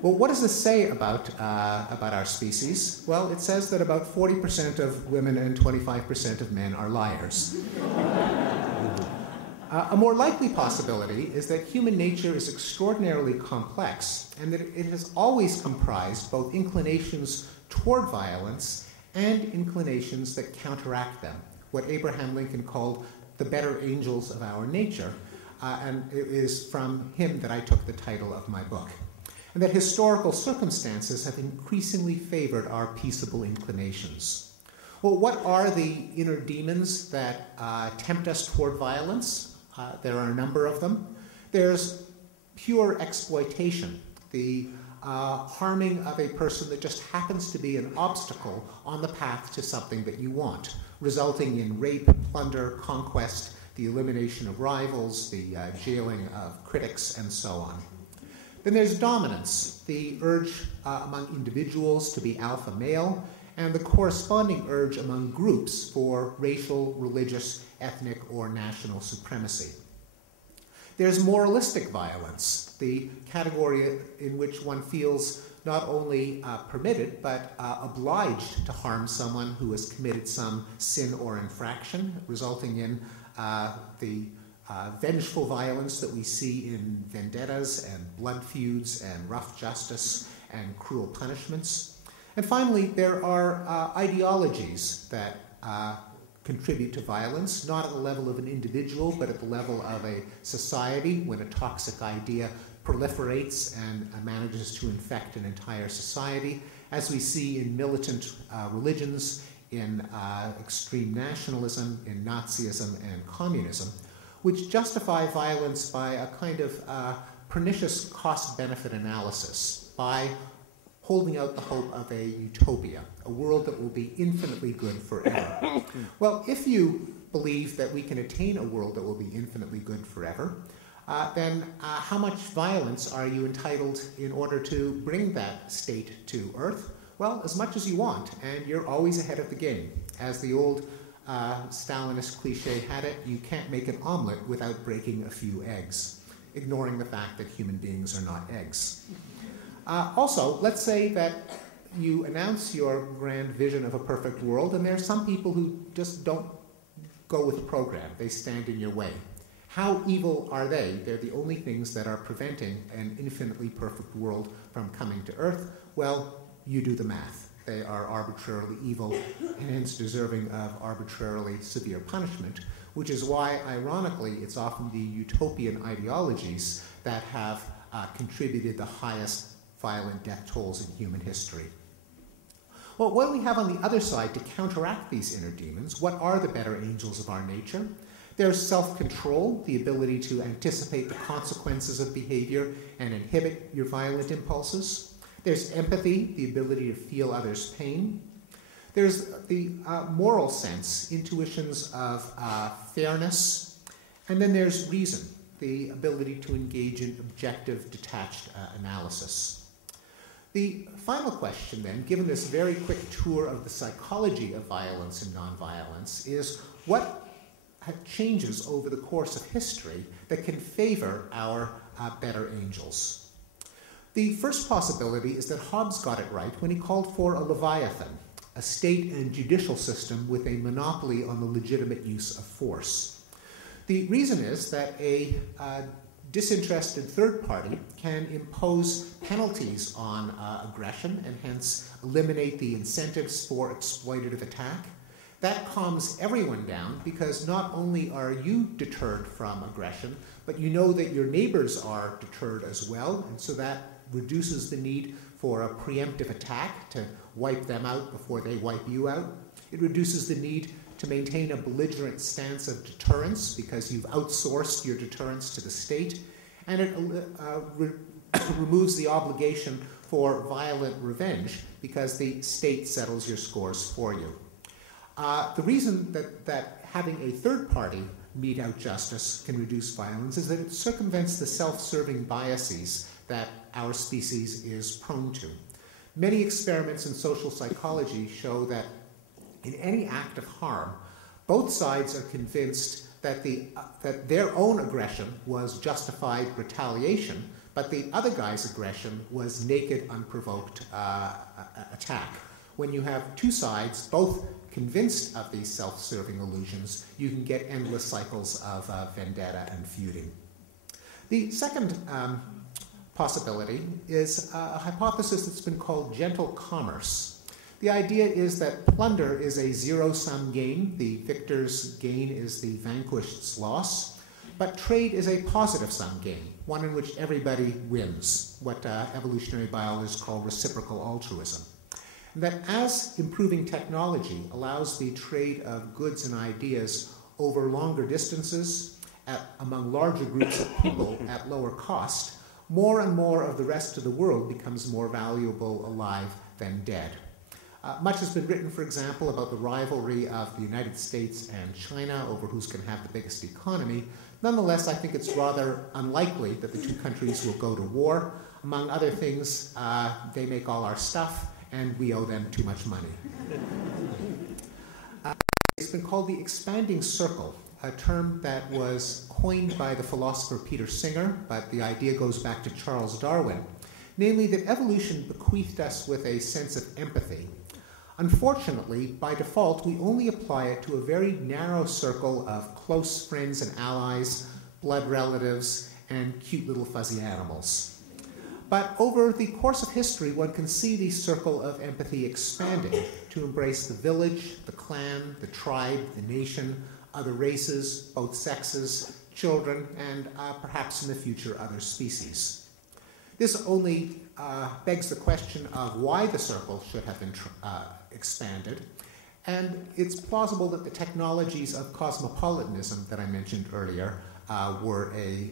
Well, what does this say about our species? Well, it says that about 40% of women and 25% of men are liars. A more likely possibility is that human nature is extraordinarily complex and that it has always comprised both inclinations toward violence and inclinations that counteract them, what Abraham Lincoln called the better angels of our nature, and it is from him that I took the title of my book. And that historical circumstances have increasingly favored our peaceable inclinations. Well, what are the inner demons that tempt us toward violence? There are a number of them. There's pure exploitation, the harming of a person that just happens to be an obstacle on the path to something that you want, resulting in rape, plunder, conquest, the elimination of rivals, the jailing of critics, and so on. Then there's dominance, the urge among individuals to be alpha male, and the corresponding urge among groups for racial, religious, ethnic, or national supremacy. There's moralistic violence, the category in which one feels not only permitted, but obliged to harm someone who has committed some sin or infraction, resulting in the vengeful violence that we see in vendettas and blood feuds and rough justice and cruel punishments. And finally, there are ideologies that contribute to violence, not at the level of an individual, but at the level of a society, when a toxic idea proliferates and manages to infect an entire society, as we see in militant religions, in extreme nationalism, in Nazism and communism, which justify violence by a kind of pernicious cost-benefit analysis, by holding out the hope of a utopia, a world that will be infinitely good forever. Well, if you believe that we can attain a world that will be infinitely good forever, then how much violence are you entitled in order to bring that state to Earth? Well, as much as you want, and you're always ahead of the game. As the old Stalinist cliche had it, you can't make an omelet without breaking a few eggs, ignoring the fact that human beings are not eggs. Also, let's say that you announce your grand vision of a perfect world, and there are some people who just don't go with the program. They stand in your way. How evil are they? They're the only things that are preventing an infinitely perfect world from coming to Earth. Well, you do the math. They are arbitrarily evil and hence deserving of arbitrarily severe punishment, which is why, ironically, it's often the utopian ideologies that have contributed the highest violent death tolls in human history. Well, what do we have on the other side to counteract these inner demons? What are the better angels of our nature? There's self-control, the ability to anticipate the consequences of behavior and inhibit your violent impulses. There's empathy, the ability to feel others' pain. There's the moral sense, intuitions of fairness. And then there's reason, the ability to engage in objective, detached analysis. The final question then, given this very quick tour of the psychology of violence and nonviolence, is what changes over the course of history that can favor our better angels? The first possibility is that Hobbes got it right when he called for a Leviathan, a state and judicial system with a monopoly on the legitimate use of force. The reason is that a disinterested third party can impose penalties on aggression and hence eliminate the incentives for exploitative attack. That calms everyone down because not only are you deterred from aggression, but you know that your neighbors are deterred as well, and so that reduces the need for a preemptive attack to wipe them out before they wipe you out. It reduces the need to maintain a belligerent stance of deterrence because you've outsourced your deterrence to the state, and it removes the obligation for violent revenge because the state settles your scores for you. The reason that having a third party mete out justice can reduce violence is that it circumvents the self-serving biases that our species is prone to. Many experiments in social psychology show that in any act of harm, both sides are convinced that their own aggression was justified retaliation, but the other guy's aggression was naked, unprovoked attack. When you have two sides both convinced of these self-serving illusions, you can get endless cycles of vendetta and feuding. The second possibility is a hypothesis that's been called gentle commerce. The idea is that plunder is a zero-sum game. The victor's gain is the vanquished's loss. But trade is a positive-sum game, one in which everybody wins, what evolutionary biologists call reciprocal altruism. And that as improving technology allows the trade of goods and ideas over longer distances among larger groups of people at lower cost, more and more of the rest of the world becomes more valuable alive than dead. Much has been written, for example, about the rivalry of the United States and China over who's going to have the biggest economy. Nonetheless, I think it's rather unlikely that the two countries will go to war. Among other things, they make all our stuff, and we owe them too much money. It's been called the expanding circle, a term that was coined by the philosopher Peter Singer, but the idea goes back to Charles Darwin, namely that evolution bequeathed us with a sense of empathy. Unfortunately, by default, we only apply it to a very narrow circle of close friends and allies blood relatives, and cute little fuzzy animals. But over the course of history, one can see the circle of empathy expanding to embrace the village, the clan, the tribe, the nation, other races, both sexes, children, and perhaps in the future other species. This only begs the question of why the circle should have been expanded, and it's plausible that the technologies of cosmopolitanism that I mentioned earlier were a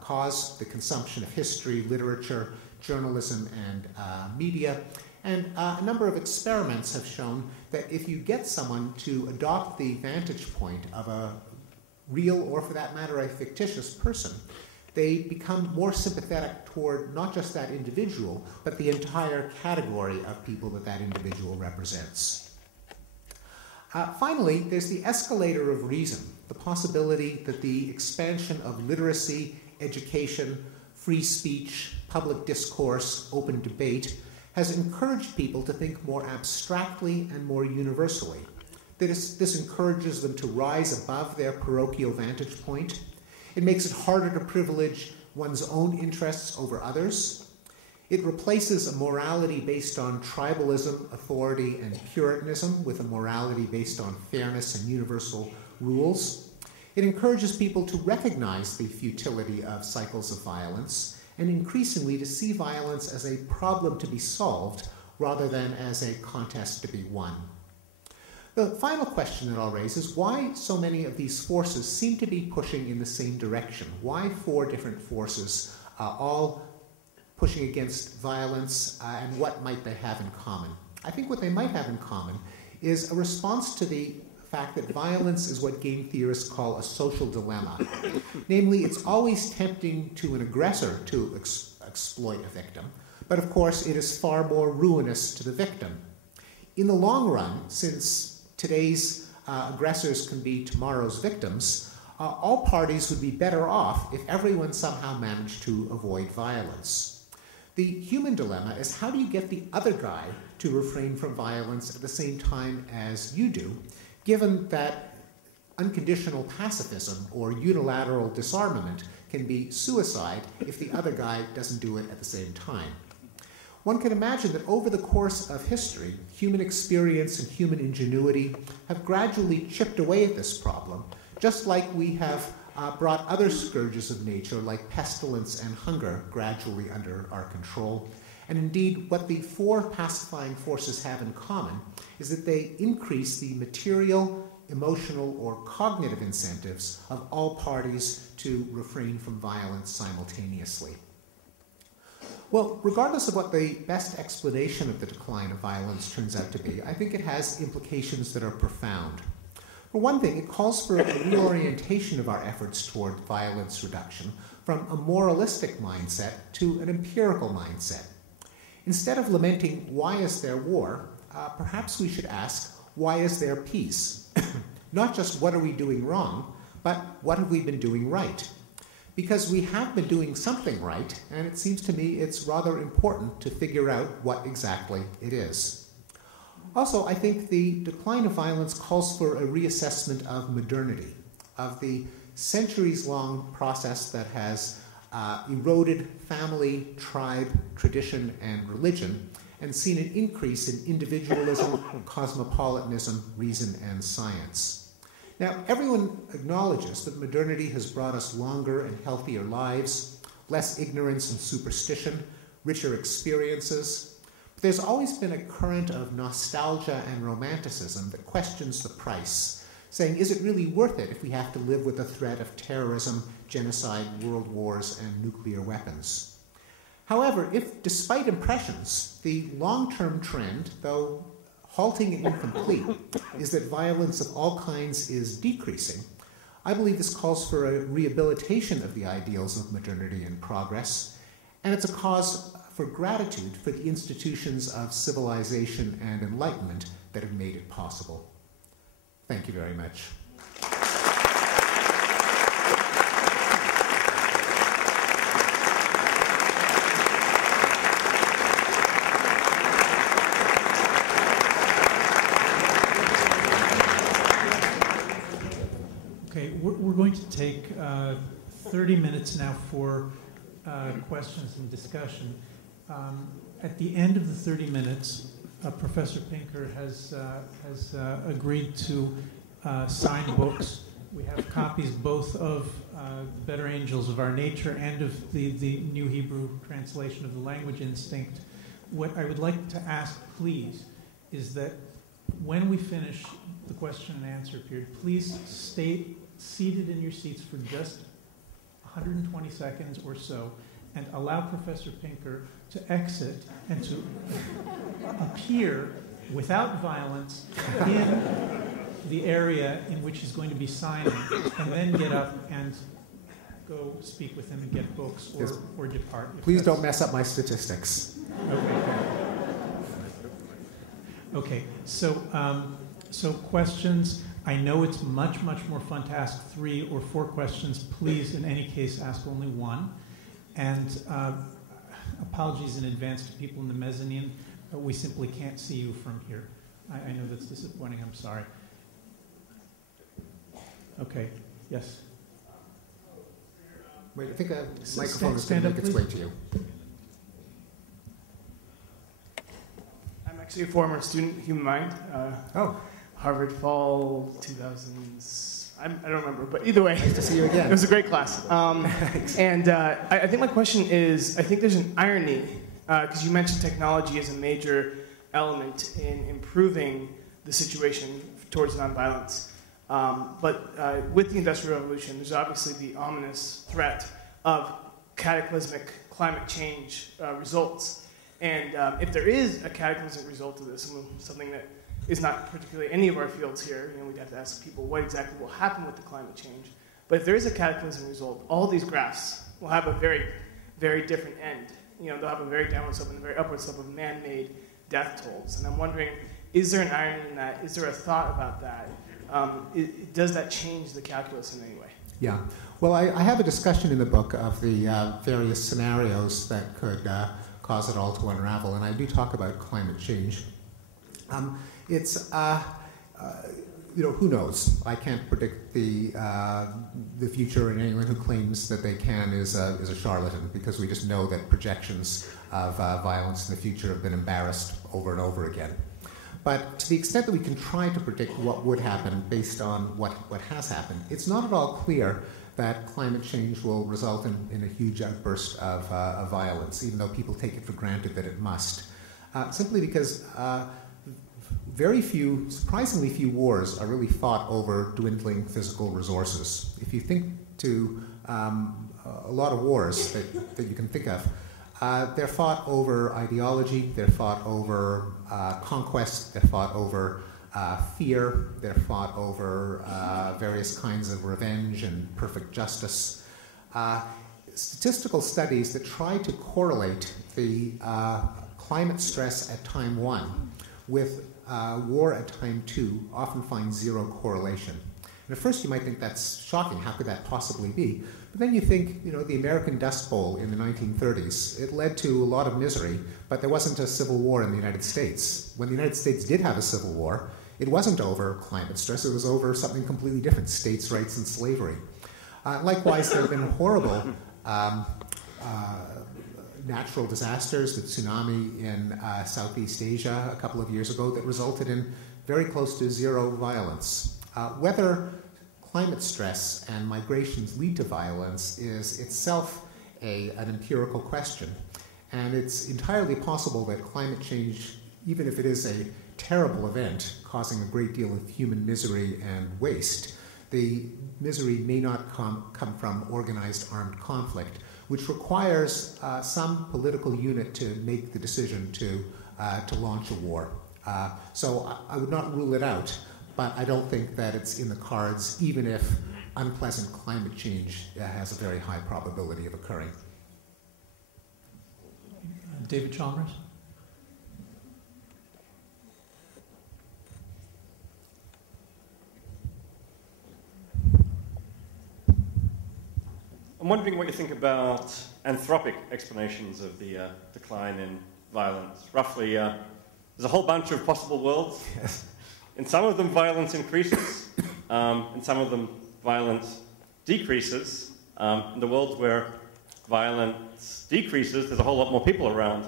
cause. The consumption of history, literature, journalism, and media. And a number of experiments have shown that if you get someone to adopt the vantage point of a real, or for that matter, a fictitious person, they become more sympathetic toward not just that individual, but the entire category of people that that individual represents. Finally, there's the escalator of reason, the possibility that the expansion of literacy, education, free speech, public discourse, open debate has encouraged people to think more abstractly and more universally. This encourages them to rise above their parochial vantage point. It makes it harder to privilege one's own interests over others. It replaces a morality based on tribalism, authority, and Puritanism with a morality based on fairness and universal rules. It encourages people to recognize the futility of cycles of violence and increasingly to see violence as a problem to be solved rather than as a contest to be won. The final question that I'll raise is why so many of these forces seem to be pushing in the same direction. Why four different forces all pushing against violence, and what might they have in common? I think what they might have in common is a response to the fact that violence is what game theorists call a social dilemma. Namely, it's always tempting to an aggressor to exploit a victim, but of course it is far more ruinous to the victim. In the long run, since today's aggressors can be tomorrow's victims, all parties would be better off if everyone somehow managed to avoid violence. The human dilemma is how do you get the other guy to refrain from violence at the same time as you do, given that unconditional pacifism or unilateral disarmament can be suicide if the other guy doesn't do it at the same time. One can imagine that over the course of history, human experience and human ingenuity have gradually chipped away at this problem, just like we have brought other scourges of nature like pestilence and hunger gradually under our control. And indeed, what the four pacifying forces have in common is that they increase the material, emotional, or cognitive incentives of all parties to refrain from violence simultaneously. Well, regardless of what the best explanation of the decline of violence turns out to be, I think it has implications that are profound. For one thing, it calls for a reorientation of our efforts toward violence reduction from a moralistic mindset to an empirical mindset. Instead of lamenting, why is there war, perhaps we should ask, why is there peace? Not just what are we doing wrong, but what have we been doing right? Because we have been doing something right, and it seems to me it's rather important to figure out what exactly it is. Also, I think the decline of violence calls for a reassessment of modernity, of the centuries-long process that has eroded family, tribe, tradition, and religion, and seen an increase in individualism, cosmopolitanism, reason, and science. Now, everyone acknowledges that modernity has brought us longer and healthier lives, less ignorance and superstition, richer experiences. But there's always been a current of nostalgia and romanticism that questions the price, saying, is it really worth it if we have to live with the threat of terrorism, genocide, world wars, and nuclear weapons? However, if, despite impressions, the long-term trend, though halting and incomplete, is that violence of all kinds is decreasing, I believe this calls for a rehabilitation of the ideals of modernity and progress, and it's a cause for gratitude for the institutions of civilization and enlightenment that have made it possible. Thank you very much. Okay, we're going to take 30 minutes now for questions and discussion. At the end of the 30 minutes, Professor Pinker has agreed to sign books. We have copies both of Better Angels of Our Nature and of the New Hebrew translation of the Language Instinct. What I would like to ask, please, is that when we finish the question and answer period, please stay seated in your seats for just 120 seconds or so, and allow Professor Pinker to exit and to appear without violence in the area in which he's going to be signing, and then get up and go speak with him and get books or depart. Please don't mess up my statistics. Okay, so questions. I know it's much more fun to ask 3 or 4 questions. Please, in any case, ask only 1. And apologies in advance to people in the mezzanine. We simply can't see you from here. I know that's disappointing. I'm sorry. Okay. Yes. Wait, I think a microphone is going to make its way to you. I'm actually a former student, human mind. Harvard Fall 2000s. I don't remember, but either way. Nice to see you again. It was a great class. And I think my question is, I think there's an irony, because you mentioned technology as a major element in improving the situation towards nonviolence. But with the Industrial Revolution, there's obviously the ominous threat of cataclysmic climate change results. And if there is a cataclysmic result of this, something that is not particularly any of our fields here, we'd have to ask people what exactly will happen with the climate change. But if there is a cataclysmic result, all these graphs will have a very, very different end. They'll have a very downward slope and a very upward slope of man-made death tolls. And I'm wondering, is there an irony in that? Is there a thought about that? Does that change the calculus in any way? Yeah. Well, I have a discussion in the book of the various scenarios that could cause it all to unravel, and I do talk about climate change. Who knows? I can't predict the future, and anyone who claims that they can is a charlatan, because we just know that projections of violence in the future have been embarrassed over and over again. But to the extent that we can try to predict what would happen based on what has happened, it's not at all clear that climate change will result in a huge outburst of violence, even though people take it for granted that it must. Simply because surprisingly few wars are really fought over dwindling physical resources. If you think to a lot of wars that you can think of, they're fought over ideology, they're fought over conquest, they're fought over fear, they're fought over various kinds of revenge and perfect justice. Statistical studies that try to correlate the climate stress at time 1 with war at time 2 often find zero correlation. And at first you might think that's shocking. How could that possibly be? But then you think, the American Dust Bowl in the 1930s, it led to a lot of misery, but there wasn't a civil war in the United States. When the United States did have a civil war, it wasn't over climate stress, it was over something completely different, states' rights and slavery. Likewise, there have been horrible natural disasters, the tsunami in Southeast Asia a couple of years ago that resulted in very close to zero violence. Whether climate stress and migrations lead to violence is itself an empirical question. And it's entirely possible that climate change, even if it is a terrible event causing a great deal of human misery and waste, the misery may not come from organized armed conflict, which requires some political unit to make the decision to launch a war. So I would not rule it out, but I don't think that it's in the cards, even if unpleasant climate change has a very high probability of occurring. David Chalmers? I'm wondering what you think about anthropic explanations of the decline in violence. Roughly, there's a whole bunch of possible worlds. Yes. In some of them, violence increases. In some of them, violence decreases. In the worlds where violence decreases, there's a whole lot more people around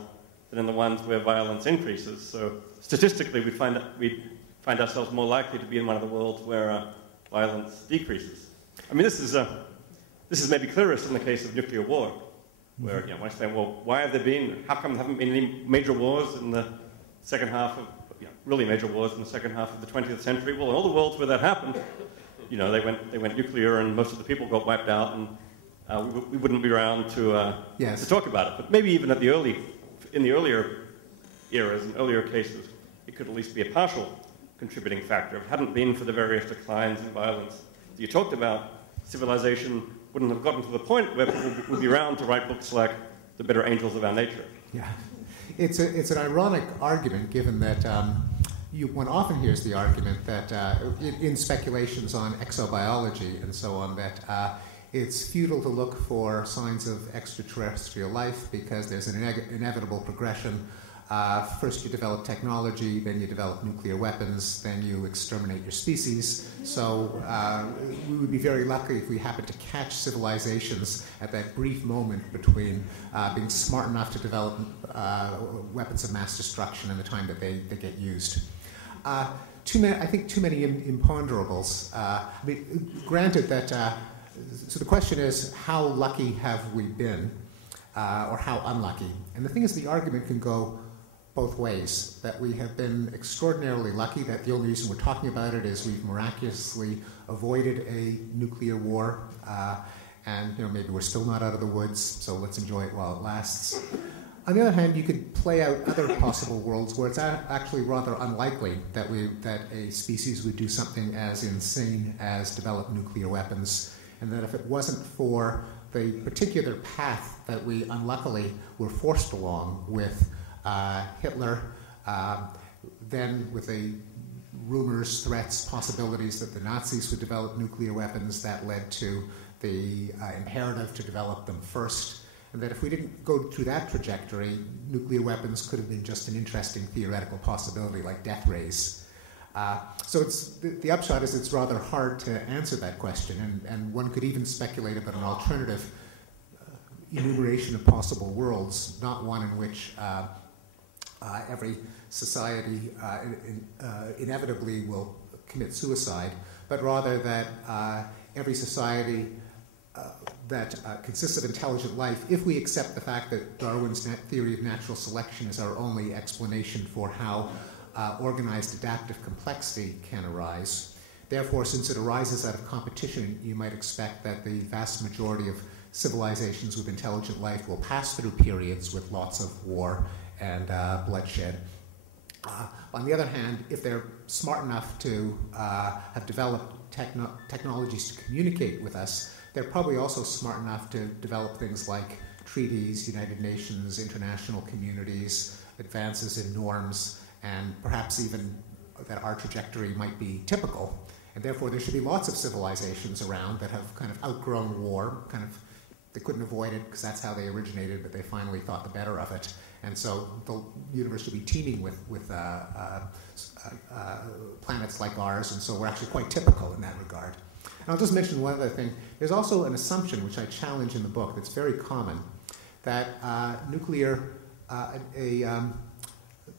than in the ones where violence increases. So statistically, we'd find ourselves more likely to be in one of the worlds where violence decreases. I mean, this is maybe clearest in the case of nuclear war, where when I say, well, why have there been? How come there haven't been any major wars in the second half of really major wars in the second half of the 20th century? Well, in all the worlds where that happened, they went nuclear, and most of the people got wiped out, and we wouldn't be around to talk about it. But maybe even in the earlier eras and earlier cases, it could at least be a partial contributing factor. If it hadn't been for the various declines in violence that you talked about, civilization wouldn't have gotten to the point where people would be around to write books like The Bitter Angels of Our Nature. Yeah, it's an ironic argument, given that one often hears the argument that in speculations on exobiology and so on, that it's futile to look for signs of extraterrestrial life because there's an inevitable progression. First you develop technology, then you develop nuclear weapons, then you exterminate your species. So we would be very lucky if we happened to catch civilizations at that brief moment between being smart enough to develop weapons of mass destruction and the time that they get used. I think too many imponderables. Granted that, so the question is, how lucky have we been, or how unlucky? And the thing is, the argument can go both ways, that we have been extraordinarily lucky, that the only reason we're talking about it is we've miraculously avoided a nuclear war, and maybe we're still not out of the woods, so let's enjoy it while it lasts. On the other hand, you could play out other possible worlds where it's actually rather unlikely that a species would do something as insane as develop nuclear weapons, and that if it wasn't for the particular path that we unluckily were forced along with Hitler, then with the rumors, threats, possibilities that the Nazis would develop nuclear weapons, that led to the imperative to develop them first, and that if we didn't go through that trajectory, nuclear weapons could have been just an interesting theoretical possibility like death rays. So the upshot is it's rather hard to answer that question, and one could even speculate about an alternative enumeration of possible worlds, not one in which every society inevitably will commit suicide, but rather that every society that consists of intelligent life, if we accept the fact that Darwin's theory of natural selection is our only explanation for how organized adaptive complexity can arise. Therefore, since it arises out of competition, you might expect that the vast majority of civilizations with intelligent life will pass through periods with lots of war and bloodshed. On the other hand, if they're smart enough to have developed technologies to communicate with us, they're probably also smart enough to develop things like treaties, United Nations, international communities, advances in norms, and perhaps even that our trajectory might be typical. And therefore, there should be lots of civilizations around that have kind of outgrown war, they couldn't avoid it because that's how they originated, but they finally thought the better of it. And so the universe should be teeming with planets like ours, and so we're actually quite typical in that regard. And I'll just mention one other thing. There's also an assumption, which I challenge in the book, that's very common, that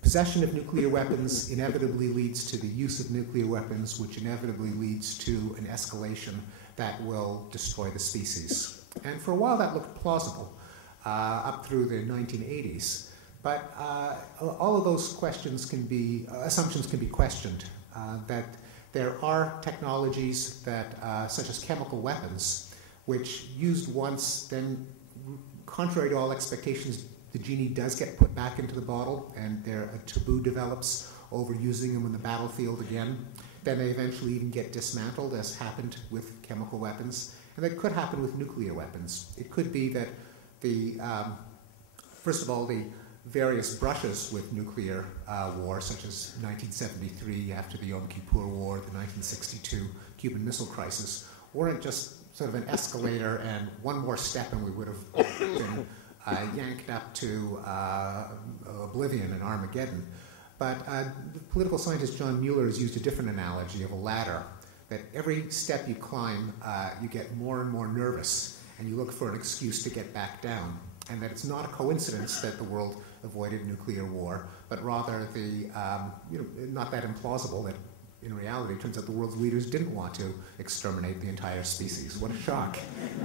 possession of nuclear weapons inevitably leads to the use of nuclear weapons, which inevitably leads to an escalation that will destroy the species. And for a while that looked plausible, up through the 1980s. But all of those assumptions can be questioned, that there are technologies that, such as chemical weapons, which used once, then contrary to all expectations, the genie does get put back into the bottle, and a taboo develops over using them in the battlefield again. Then they eventually even get dismantled, as happened with chemical weapons. And that could happen with nuclear weapons. It could be that first of all, the various brushes with nuclear war, such as 1973 after the Yom Kippur War, the 1962 Cuban Missile Crisis, weren't just sort of an escalator and one more step and we would have been yanked up to oblivion and Armageddon. But the political scientist John Mueller has used a different analogy of a ladder, that every step you climb, you get more and more nervous. and you look for an excuse to get back down, and that it's not a coincidence that the world avoided nuclear war, but rather not that implausible that in reality it turns out the world's leaders didn't want to exterminate the entire species. What a shock.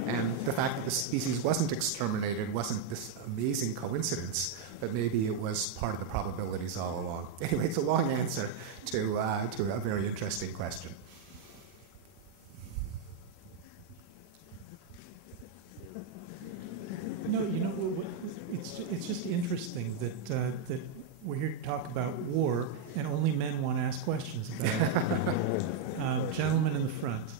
And the fact that the species wasn't exterminated wasn't this amazing coincidence, but maybe it was part of the probabilities all along. Anyway, it's a long answer to a very interesting question. No, it's just interesting that we're here to talk about war, and only men want to ask questions about it. Gentleman in the front.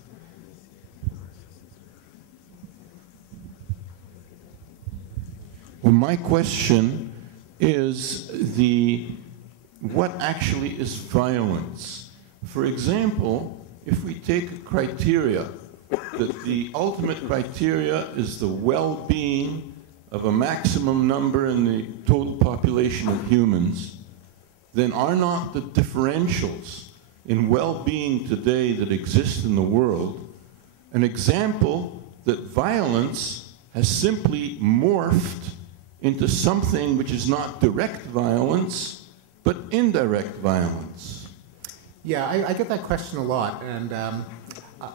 Well, my question is what actually is violence? For example, if we take a criteria, that the ultimate criteria is the well-being of a maximum number in the total population of humans, then are not the differentials in well-being today that exist in the world an example that violence has simply morphed into something which is not direct violence, but indirect violence? Yeah, I get that question a lot, and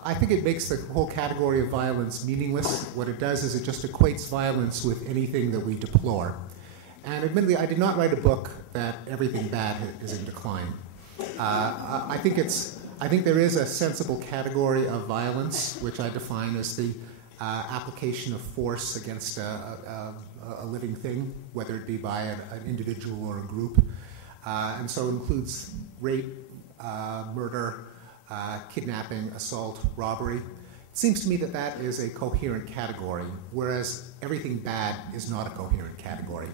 I think it makes the whole category of violence meaningless. What it does is it just equates violence with anything that we deplore. And admittedly, I did not write a book that everything bad is in decline. I think there is a sensible category of violence, which I define as the application of force against a living thing, whether it be by an individual or a group. And so it includes rape, murder, kidnapping, assault, robbery. It seems to me that that is a coherent category, whereas everything bad is not a coherent category.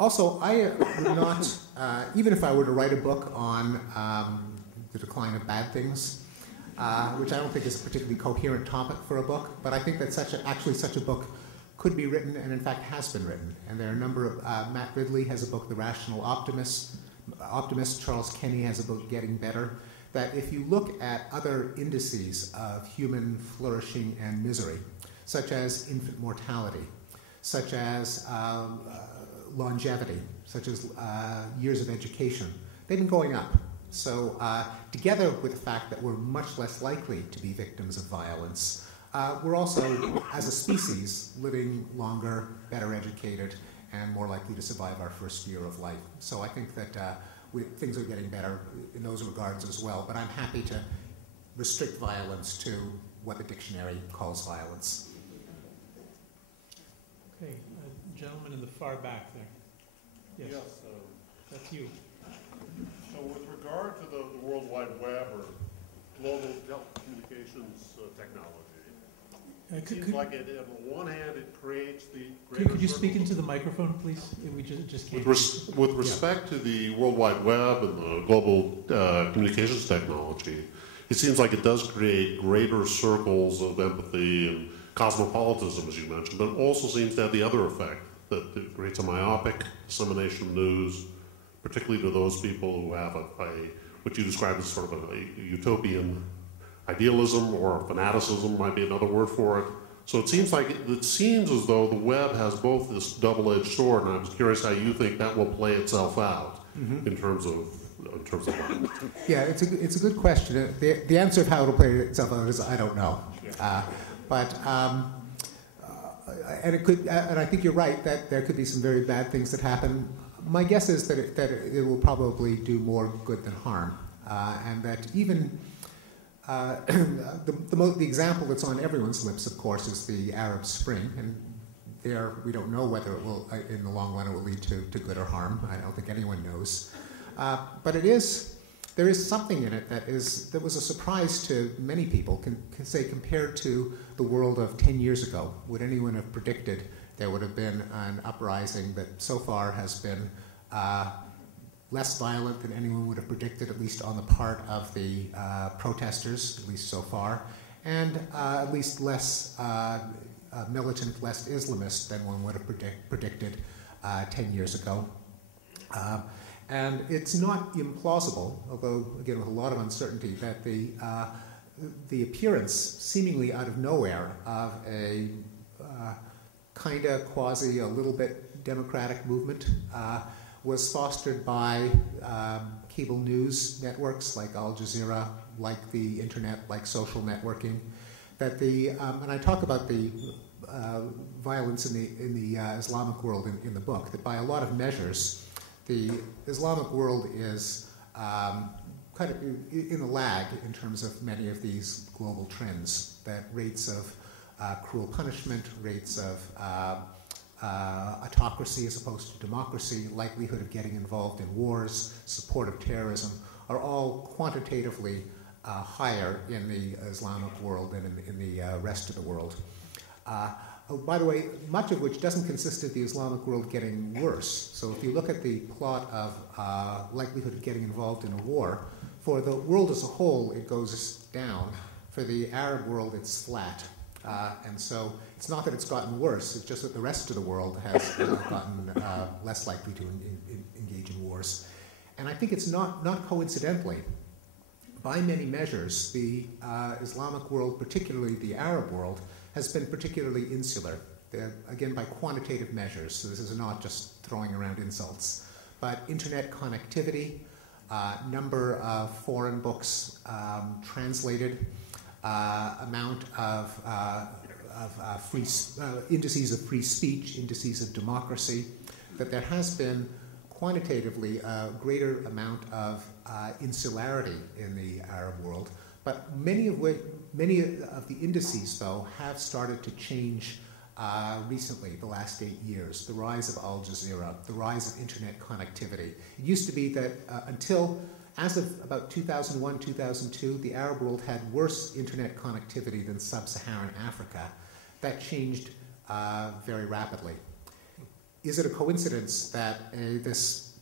Also, I would not, even if I were to write a book on the decline of bad things, which I don't think is a particularly coherent topic for a book, but I think that such a book could be written, and in fact has been written. And there are a number of, Matt Ridley has a book, The Rational Optimist. Charles Kenny has a book, Getting Better, that if you look at other indices of human flourishing and misery, such as infant mortality, such as longevity, such as years of education, they've been going up. So together with the fact that we're much less likely to be victims of violence, we're also, as a species, living longer, better educated, and more likely to survive our first year of life. So I think that things are getting better in those regards as well, but I'm happy to restrict violence to what the dictionary calls violence. Okay, gentleman in the far back there. Yes, that's you. So with regard to the World Wide Web or global telecommunications technology, it seems like on the one hand it creates the greater could you speak into the microphone, please? We just can't. With respect to the World Wide Web and the global communications technology, it seems like it does create greater circles of empathy and cosmopolitanism, as you mentioned, but it also seems to have the other effect, that it creates a myopic dissemination of news, particularly to those people who have what you described as sort of a utopian idealism, or fanaticism might be another word for it. So it seems as though the web has both this double-edged sword, and I was curious how you think that will play itself out in terms of violence. Yeah, it's a good question. The answer of how it'll play itself out is I don't know. And it could, and I think you're right that there could be some very bad things that happen. My guess is that it will probably do more good than harm, and that even the example that's on everyone's lips, of course, is the Arab Spring, and there we don't know whether it will, in the long run, it will lead to good or harm. I don't think anyone knows, but there is something in it that was a surprise to many people. Can say compared to the world of 10 years ago, would anyone have predicted there would have been an uprising that so far has been less violent than anyone would have predicted, at least on the part of the protesters, at least so far, and at least less militant, less Islamist than one would have predicted 10 years ago. And it's not implausible, although, again, with a lot of uncertainty, that the appearance, seemingly out of nowhere, of a kind of quasi, a little bit democratic movement was fostered by cable news networks like Al Jazeera, like the internet, like social networking. That and I talk about the violence in the Islamic world in the book, that by a lot of measures, the Islamic world is kind of in a lag in terms of many of these global trends, that rates of cruel punishment, rates of autocracy as opposed to democracy, likelihood of getting involved in wars, support of terrorism, are all quantitatively higher in the Islamic world than in the rest of the world. By the way, much of which doesn't consist of the Islamic world getting worse. So if you look at the plot of likelihood of getting involved in a war, for the world as a whole, it goes down. For the Arab world, it's flat. And so it's not that it's gotten worse, it's just that the rest of the world has gotten less likely to engage in wars. And I think it's not coincidentally. By many measures, the Islamic world, particularly the Arab world, has been particularly insular, again by quantitative measures, so this is not just throwing around insults, but internet connectivity, number of foreign books translated, amount of indices of free speech, indices of democracy, that there has been quantitatively a greater amount of insularity in the Arab world. But many of the indices, though, have started to change recently, the last 8 years. The rise of Al Jazeera, the rise of internet connectivity. It used to be that as of about 2001, 2002, the Arab world had worse internet connectivity than sub-Saharan Africa. That changed very rapidly. Is it a coincidence that this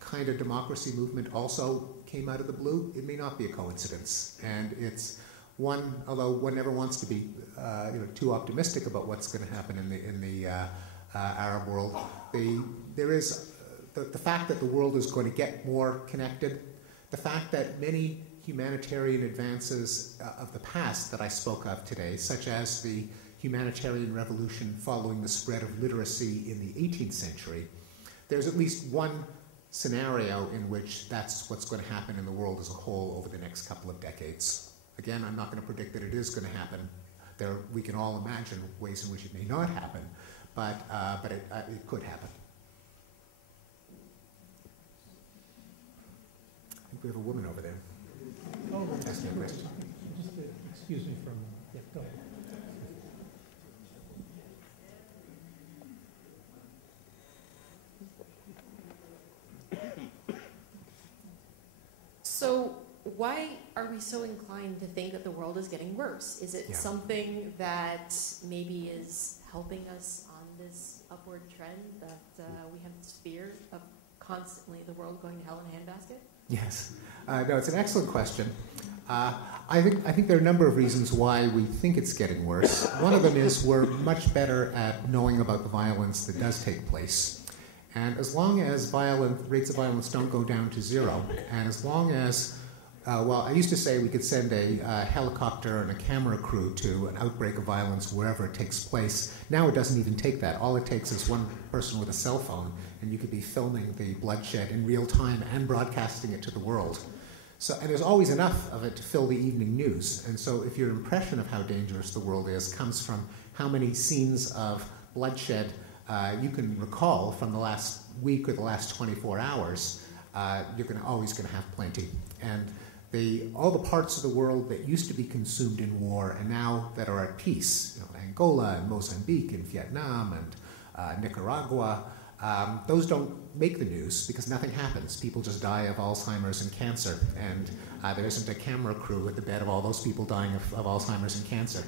kind of democracy movement also came out of the blue? It may not be a coincidence. And it's one, although one never wants to be too optimistic about what's going to happen in the Arab world, there is the fact that the world is going to get more connected, the fact that many humanitarian advances of the past that I spoke of today, such as the humanitarian revolution following the spread of literacy in the 18th century, there's at least one scenario in which that's what's going to happen in the world as a whole over the next couple of decades. Again, I'm not going to predict that it is going to happen. We can all imagine ways in which it may not happen, but it could happen. I think we have a woman over there. Oh, asking a question. Just excuse me for a moment. Yeah, go ahead. So why are we so inclined to think that the world is getting worse? Is it something that maybe is helping us on this upward trend, that we have this fear of constantly the world going to hell in a handbasket? Yes. No, it's an excellent question. I think there are a number of reasons why we think it's getting worse. One of them is we're much better at knowing about the violence that does take place. And as long as rates of violence don't go down to zero, and as long as, I used to say we could send a helicopter and a camera crew to an outbreak of violence wherever it takes place. Now it doesn't even take that. All it takes is one person with a cell phone, and you could be filming the bloodshed in real time and broadcasting it to the world. So, and there's always enough of it to fill the evening news. And so if your impression of how dangerous the world is comes from how many scenes of bloodshed you can recall from the last week or the last 24 hours, you're always going to have plenty. And all the parts of the world that used to be consumed in war and now that are at peace, Angola and Mozambique and Vietnam and Nicaragua, those don't make the news because nothing happens. People just die of Alzheimer's and cancer, and there isn't a camera crew at the bed of all those people dying of Alzheimer's and cancer.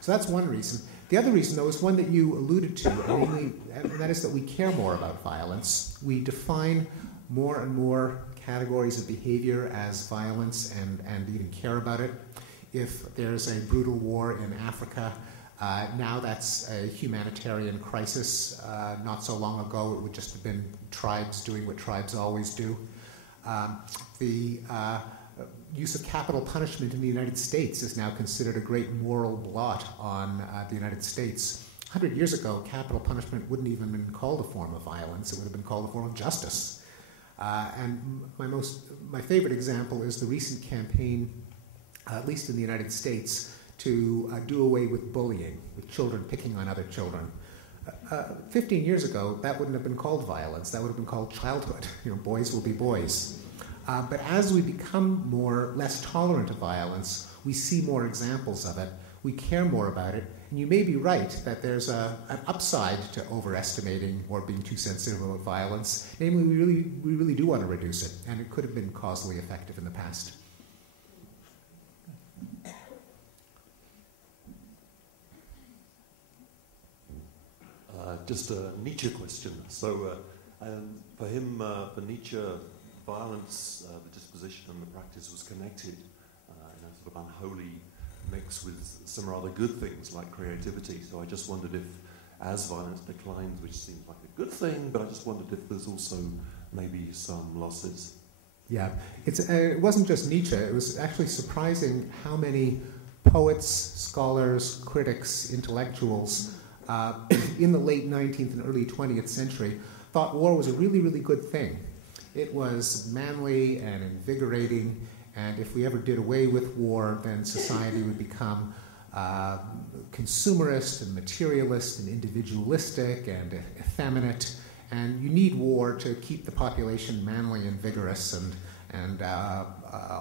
So that's one reason. The other reason, though, is one that you alluded to, and that is that we care more about violence. We define more and more categories of behavior as violence and even care about it. If there's a brutal war in Africa, now that's a humanitarian crisis. Not so long ago, it would just have been tribes doing what tribes always do. The use of capital punishment in the United States is now considered a great moral blot on the United States. 100 years ago, capital punishment wouldn't even have been called a form of violence. It would have been called a form of justice. And my favorite example is the recent campaign, at least in the United States, to do away with bullying, with children picking on other children. 15 years ago, that wouldn't have been called violence. That would have been called childhood. Boys will be boys. But as we become less tolerant of violence, we see more examples of it. We care more about it. And you may be right that there's an upside to overestimating or being too sensitive about violence. Namely, we really do want to reduce it, and it could have been causally effective in the past. Just a Nietzsche question. So, for him, for Nietzsche, violence, the disposition and the practice was connected in a sort of unholy mix with some rather good things like creativity. So I just wondered if, as violence declines, which seems like a good thing, but I just wondered if there's also maybe some losses. Yeah, it wasn't just Nietzsche. It was actually surprising how many poets, scholars, critics, intellectuals in the late 19th and early 20th century thought war was a really, really good thing. It was manly and invigorating, and if we ever did away with war, then society would become consumerist and materialist and individualistic and effeminate, and you need war to keep the population manly and vigorous and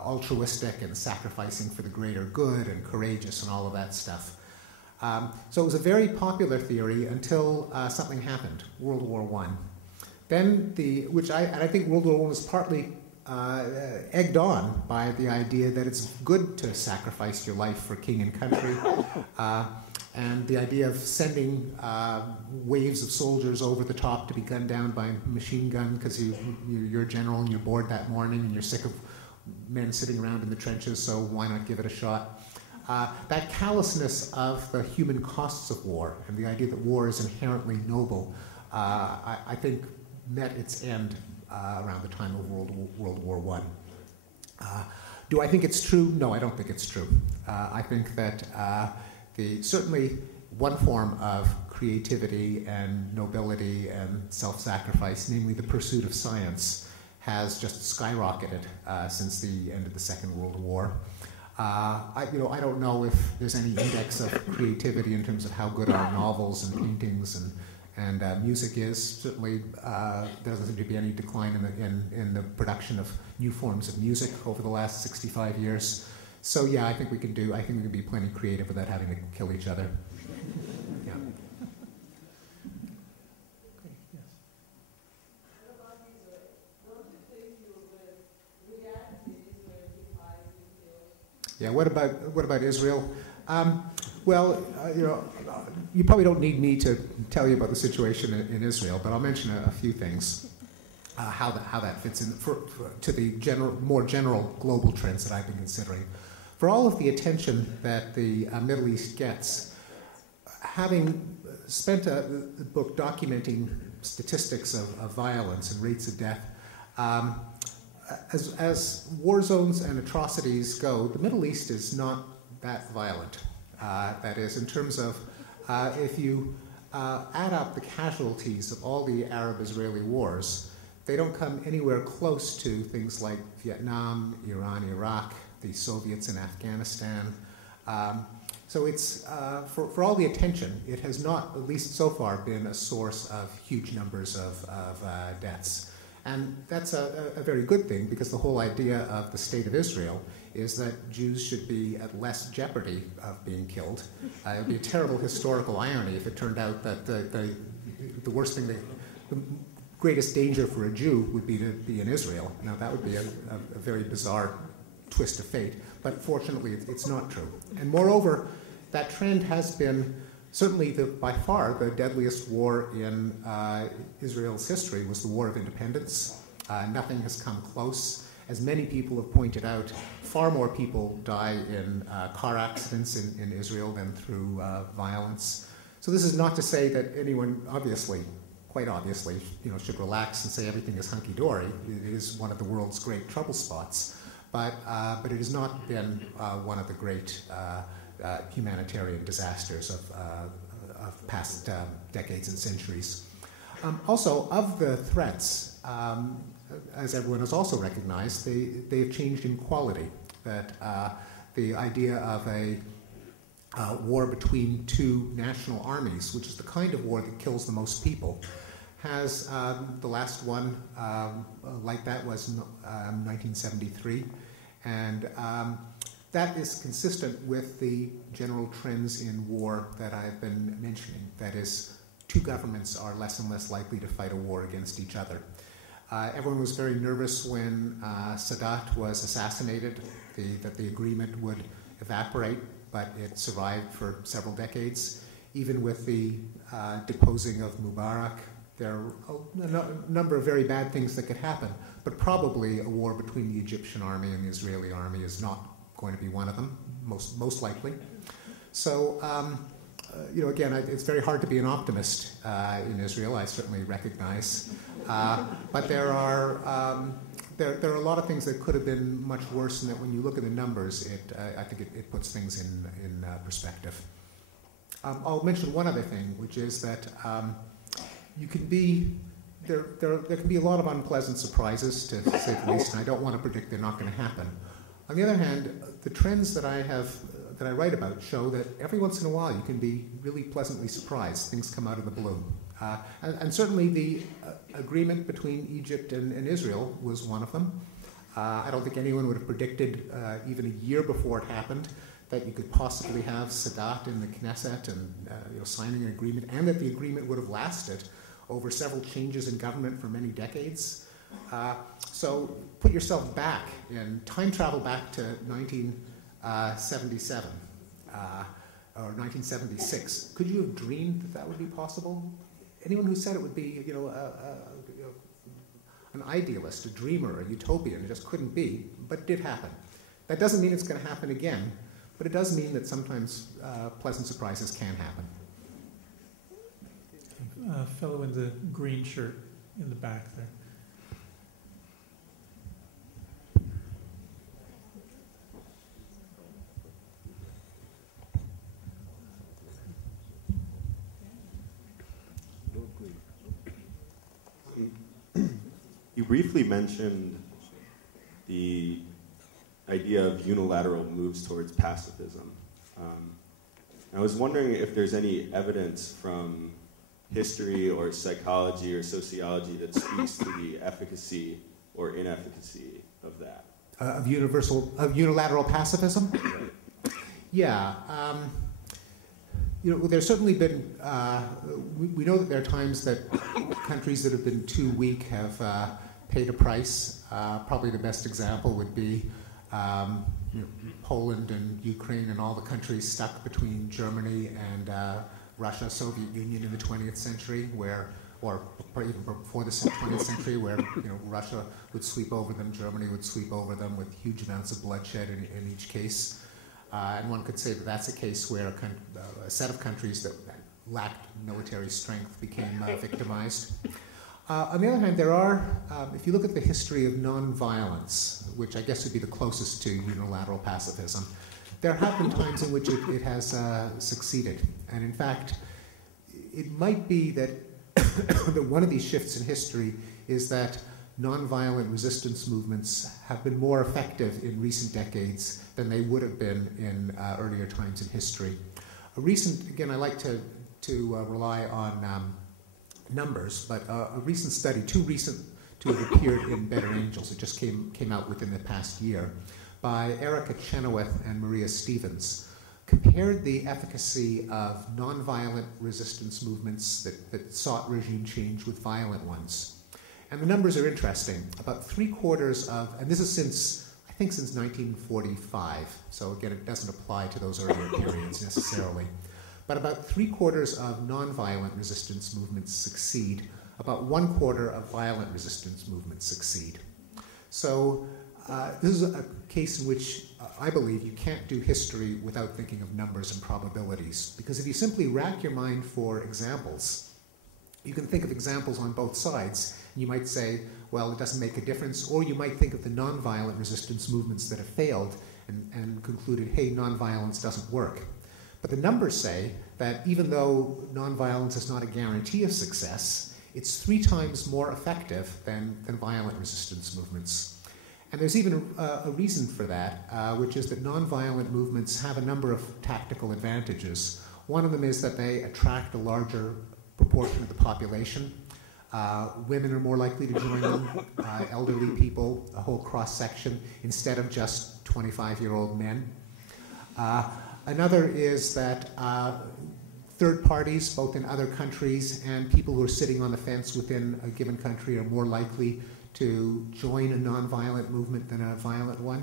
altruistic and sacrificing for the greater good and courageous and all of that stuff. So it was a very popular theory until something happened, World War I. Then I think World War I was partly egged on by the idea that it's good to sacrifice your life for king and country, and the idea of sending waves of soldiers over the top to be gunned down by a machine gun because you're a general and you're bored that morning and you're sick of men sitting around in the trenches, so why not give it a shot? That callousness of the human costs of war and the idea that war is inherently noble, I think met its end around the time of World War I. Do I think it's true? No, I don't think it's true. I think that certainly one form of creativity and nobility and self-sacrifice, namely the pursuit of science, has just skyrocketed since the end of the Second World War. I don't know if there's any index of creativity in terms of how good our novels and paintings and music is. Certainly, there doesn't seem to be any decline in the production of new forms of music over the last 65 years. So yeah, I think we can be plenty creative without having to kill each other. Yeah. Okay, yes. Yeah. What about Israel? You probably don't need me to tell you about the situation in Israel, but I'll mention a few things, how that fits in to the more general global trends that I've been considering. For all of the attention that the Middle East gets, having spent a book documenting statistics of violence and rates of death, as war zones and atrocities go, the Middle East is not that violent. That is, in terms of if you add up the casualties of all the Arab-Israeli wars, they don't come anywhere close to things like Vietnam, Iran, Iraq, the Soviets in Afghanistan. So it's, for all the attention, it has not, at least so far, been a source of huge numbers of deaths. And that's a very good thing, because the whole idea of the State of Israel is that Jews should be at less jeopardy of being killed. It would be a terrible historical irony if it turned out that the worst thing, the greatest danger for a Jew would be to be in Israel. Now that would be a very bizarre twist of fate, but fortunately it's not true. And moreover, that trend has been certainly by far the deadliest war in Israel's history was the War of Independence. Nothing has come close. As many people have pointed out, far more people die in car accidents in Israel than through violence. So this is not to say that anyone, quite obviously, should relax and say everything is hunky-dory. It is one of the world's great trouble spots, but it has not been one of the great humanitarian disasters of past decades and centuries. Also, of the threats, as everyone has also recognized, they have changed in quality. That the idea of a war between two national armies, which is the kind of war that kills the most people, has the last one like that was 1973, and that is consistent with the general trends in war that I've been mentioning. That is, two governments are less and less likely to fight a war against each other. Everyone was very nervous when Sadat was assassinated, that the agreement would evaporate, but it survived for several decades. Even with the deposing of Mubarak, there are a number of very bad things that could happen, but probably a war between the Egyptian army and the Israeli army is not going to be one of them, most likely. So, again, it's very hard to be an optimist in Israel, I certainly recognize. But there are a lot of things that could have been much worse, and that when you look at the numbers, I think it puts things in perspective. I'll mention one other thing, which is that there can be a lot of unpleasant surprises, to say the least, and I don't want to predict they're not going to happen. On the other hand, the trends that I write about show that every once in a while you can be really pleasantly surprised. Things come out of the blue. And certainly the agreement between Egypt and Israel was one of them. I don't think anyone would have predicted, even a year before it happened, that you could possibly have Sadat in the Knesset and signing an agreement, and that the agreement would have lasted over several changes in government for many decades. So put yourself back and time travel back to 1977 or 1976. Could you have dreamed that would be possible? Anyone who said it would be, an idealist, a dreamer, a utopian, it just couldn't be, but it did happen. That doesn't mean it's going to happen again, but it does mean that sometimes pleasant surprises can happen. Fellow in the green shirt in the back there. You briefly mentioned the idea of unilateral moves towards pacifism. I was wondering if there's any evidence from history or psychology or sociology that speaks to the efficacy or inefficacy of that. Of unilateral pacifism? Right. Yeah. There's certainly been, we know that there are times that countries that have been too weak have paid a price. Probably the best example would be Poland and Ukraine and all the countries stuck between Germany and Russia, Soviet Union in the 20th century, or even before the 20th century, where Russia would sweep over them, Germany would sweep over them with huge amounts of bloodshed in each case. And one could say that that's a case where a set of countries that lacked military strength became victimized. On the other hand, there are, if you look at the history of nonviolence, which I guess would be the closest to unilateral pacifism, there have been times in which it has succeeded. And in fact, it might be that, that one of these shifts in history is that nonviolent resistance movements have been more effective in recent decades than they would have been in earlier times in history. Again, I like to rely on numbers, but a recent study, too recent to have appeared in Better Angels, it just came out within the past year, by Erica Chenoweth and Maria Stevens, compared the efficacy of nonviolent resistance movements that sought regime change with violent ones. And the numbers are interesting. About 3/4 of, and this is since 1945, so again, it doesn't apply to those earlier periods necessarily, but about 3/4 of nonviolent resistance movements succeed. About 1/4 of violent resistance movements succeed. So this is a case in which I believe you can't do history without thinking of numbers and probabilities, because if you simply rack your mind for examples, you can think of examples on both sides. You might say, well, it doesn't make a difference, or you might think of the nonviolent resistance movements that have failed and concluded, hey, nonviolence doesn't work. But the numbers say that even though nonviolence is not a guarantee of success, it's 3 times more effective than violent resistance movements. And there's even a reason for that, which is that nonviolent movements have a number of tactical advantages. One of them is that they attract a larger proportion of the population. Women are more likely to join them, elderly people, a whole cross-section, instead of just 25-year-old men. Another is that third parties, both in other countries and people who are sitting on the fence within a given country, are more likely to join a nonviolent movement than a violent one.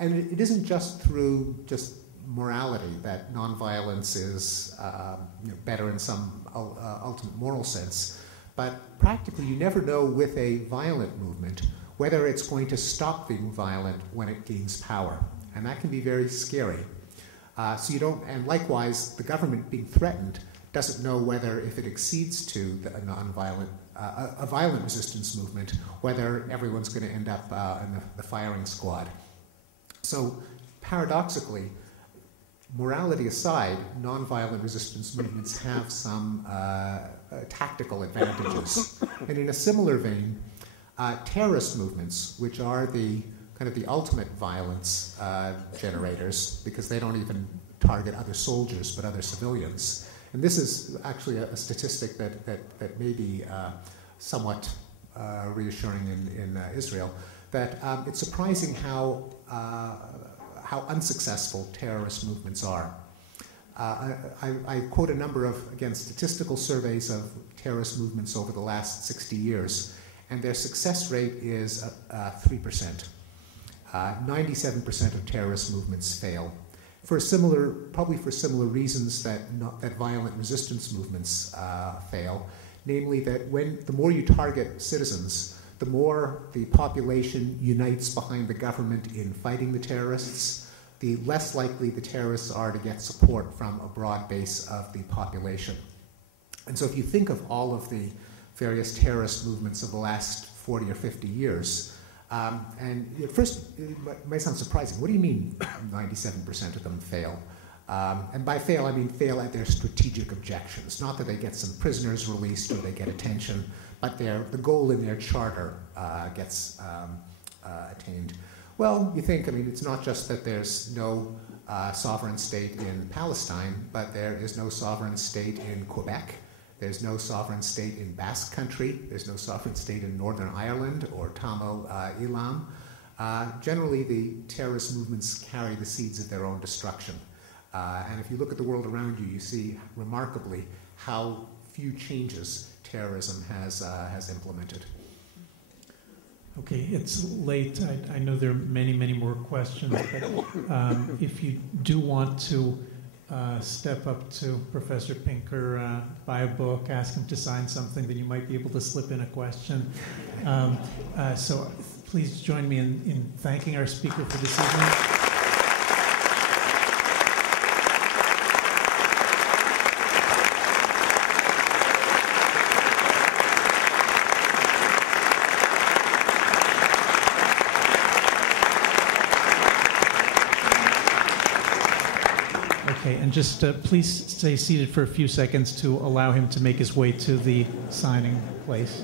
And it isn't just through just morality that nonviolence is better in some ultimate moral sense, but practically you never know with a violent movement whether it's going to stop being violent when it gains power, and that can be very scary. So you don't, and likewise, the government being threatened doesn't know whether, if it accedes to a nonviolent, a violent resistance movement, whether everyone's going to end up in the firing squad. So paradoxically, morality aside, nonviolent resistance movements have some tactical advantages. And in a similar vein, terrorist movements, which are the kind of the ultimate violence generators, because they don't even target other soldiers but other civilians. And this is actually a statistic that may be somewhat reassuring in Israel, that it's surprising how unsuccessful terrorist movements are. I quote a number of, again, statistical surveys of terrorist movements over the last 60 years, and their success rate is 3%. 97% of terrorist movements fail, probably for similar reasons that violent resistance movements fail, namely that the more you target citizens, the more the population unites behind the government in fighting the terrorists, the less likely the terrorists are to get support from a broad base of the population. And so if you think of all of the various terrorist movements of the last 40 or 50 years, and at first it might sound surprising. What do you mean 97% of them fail? And by fail, I mean fail at their strategic objections. Not that they get some prisoners released or they get attention, but the goal in their charter gets attained. Well, you think, I mean, it's not just that there's no sovereign state in Palestine, but there is no sovereign state in Quebec. There's no sovereign state in Basque Country. There's no sovereign state in Northern Ireland or Tamil Eelam. Generally, the terrorist movements carry the seeds of their own destruction. And if you look at the world around you, you see remarkably how few changes terrorism has implemented. Okay, it's late. I know there are many, many more questions, but if you do want to step up to Professor Pinker, buy a book, ask him to sign something, then you might be able to slip in a question. So please join me in thanking our speaker for this evening. Okay, and just please stay seated for a few seconds to allow him to make his way to the signing place.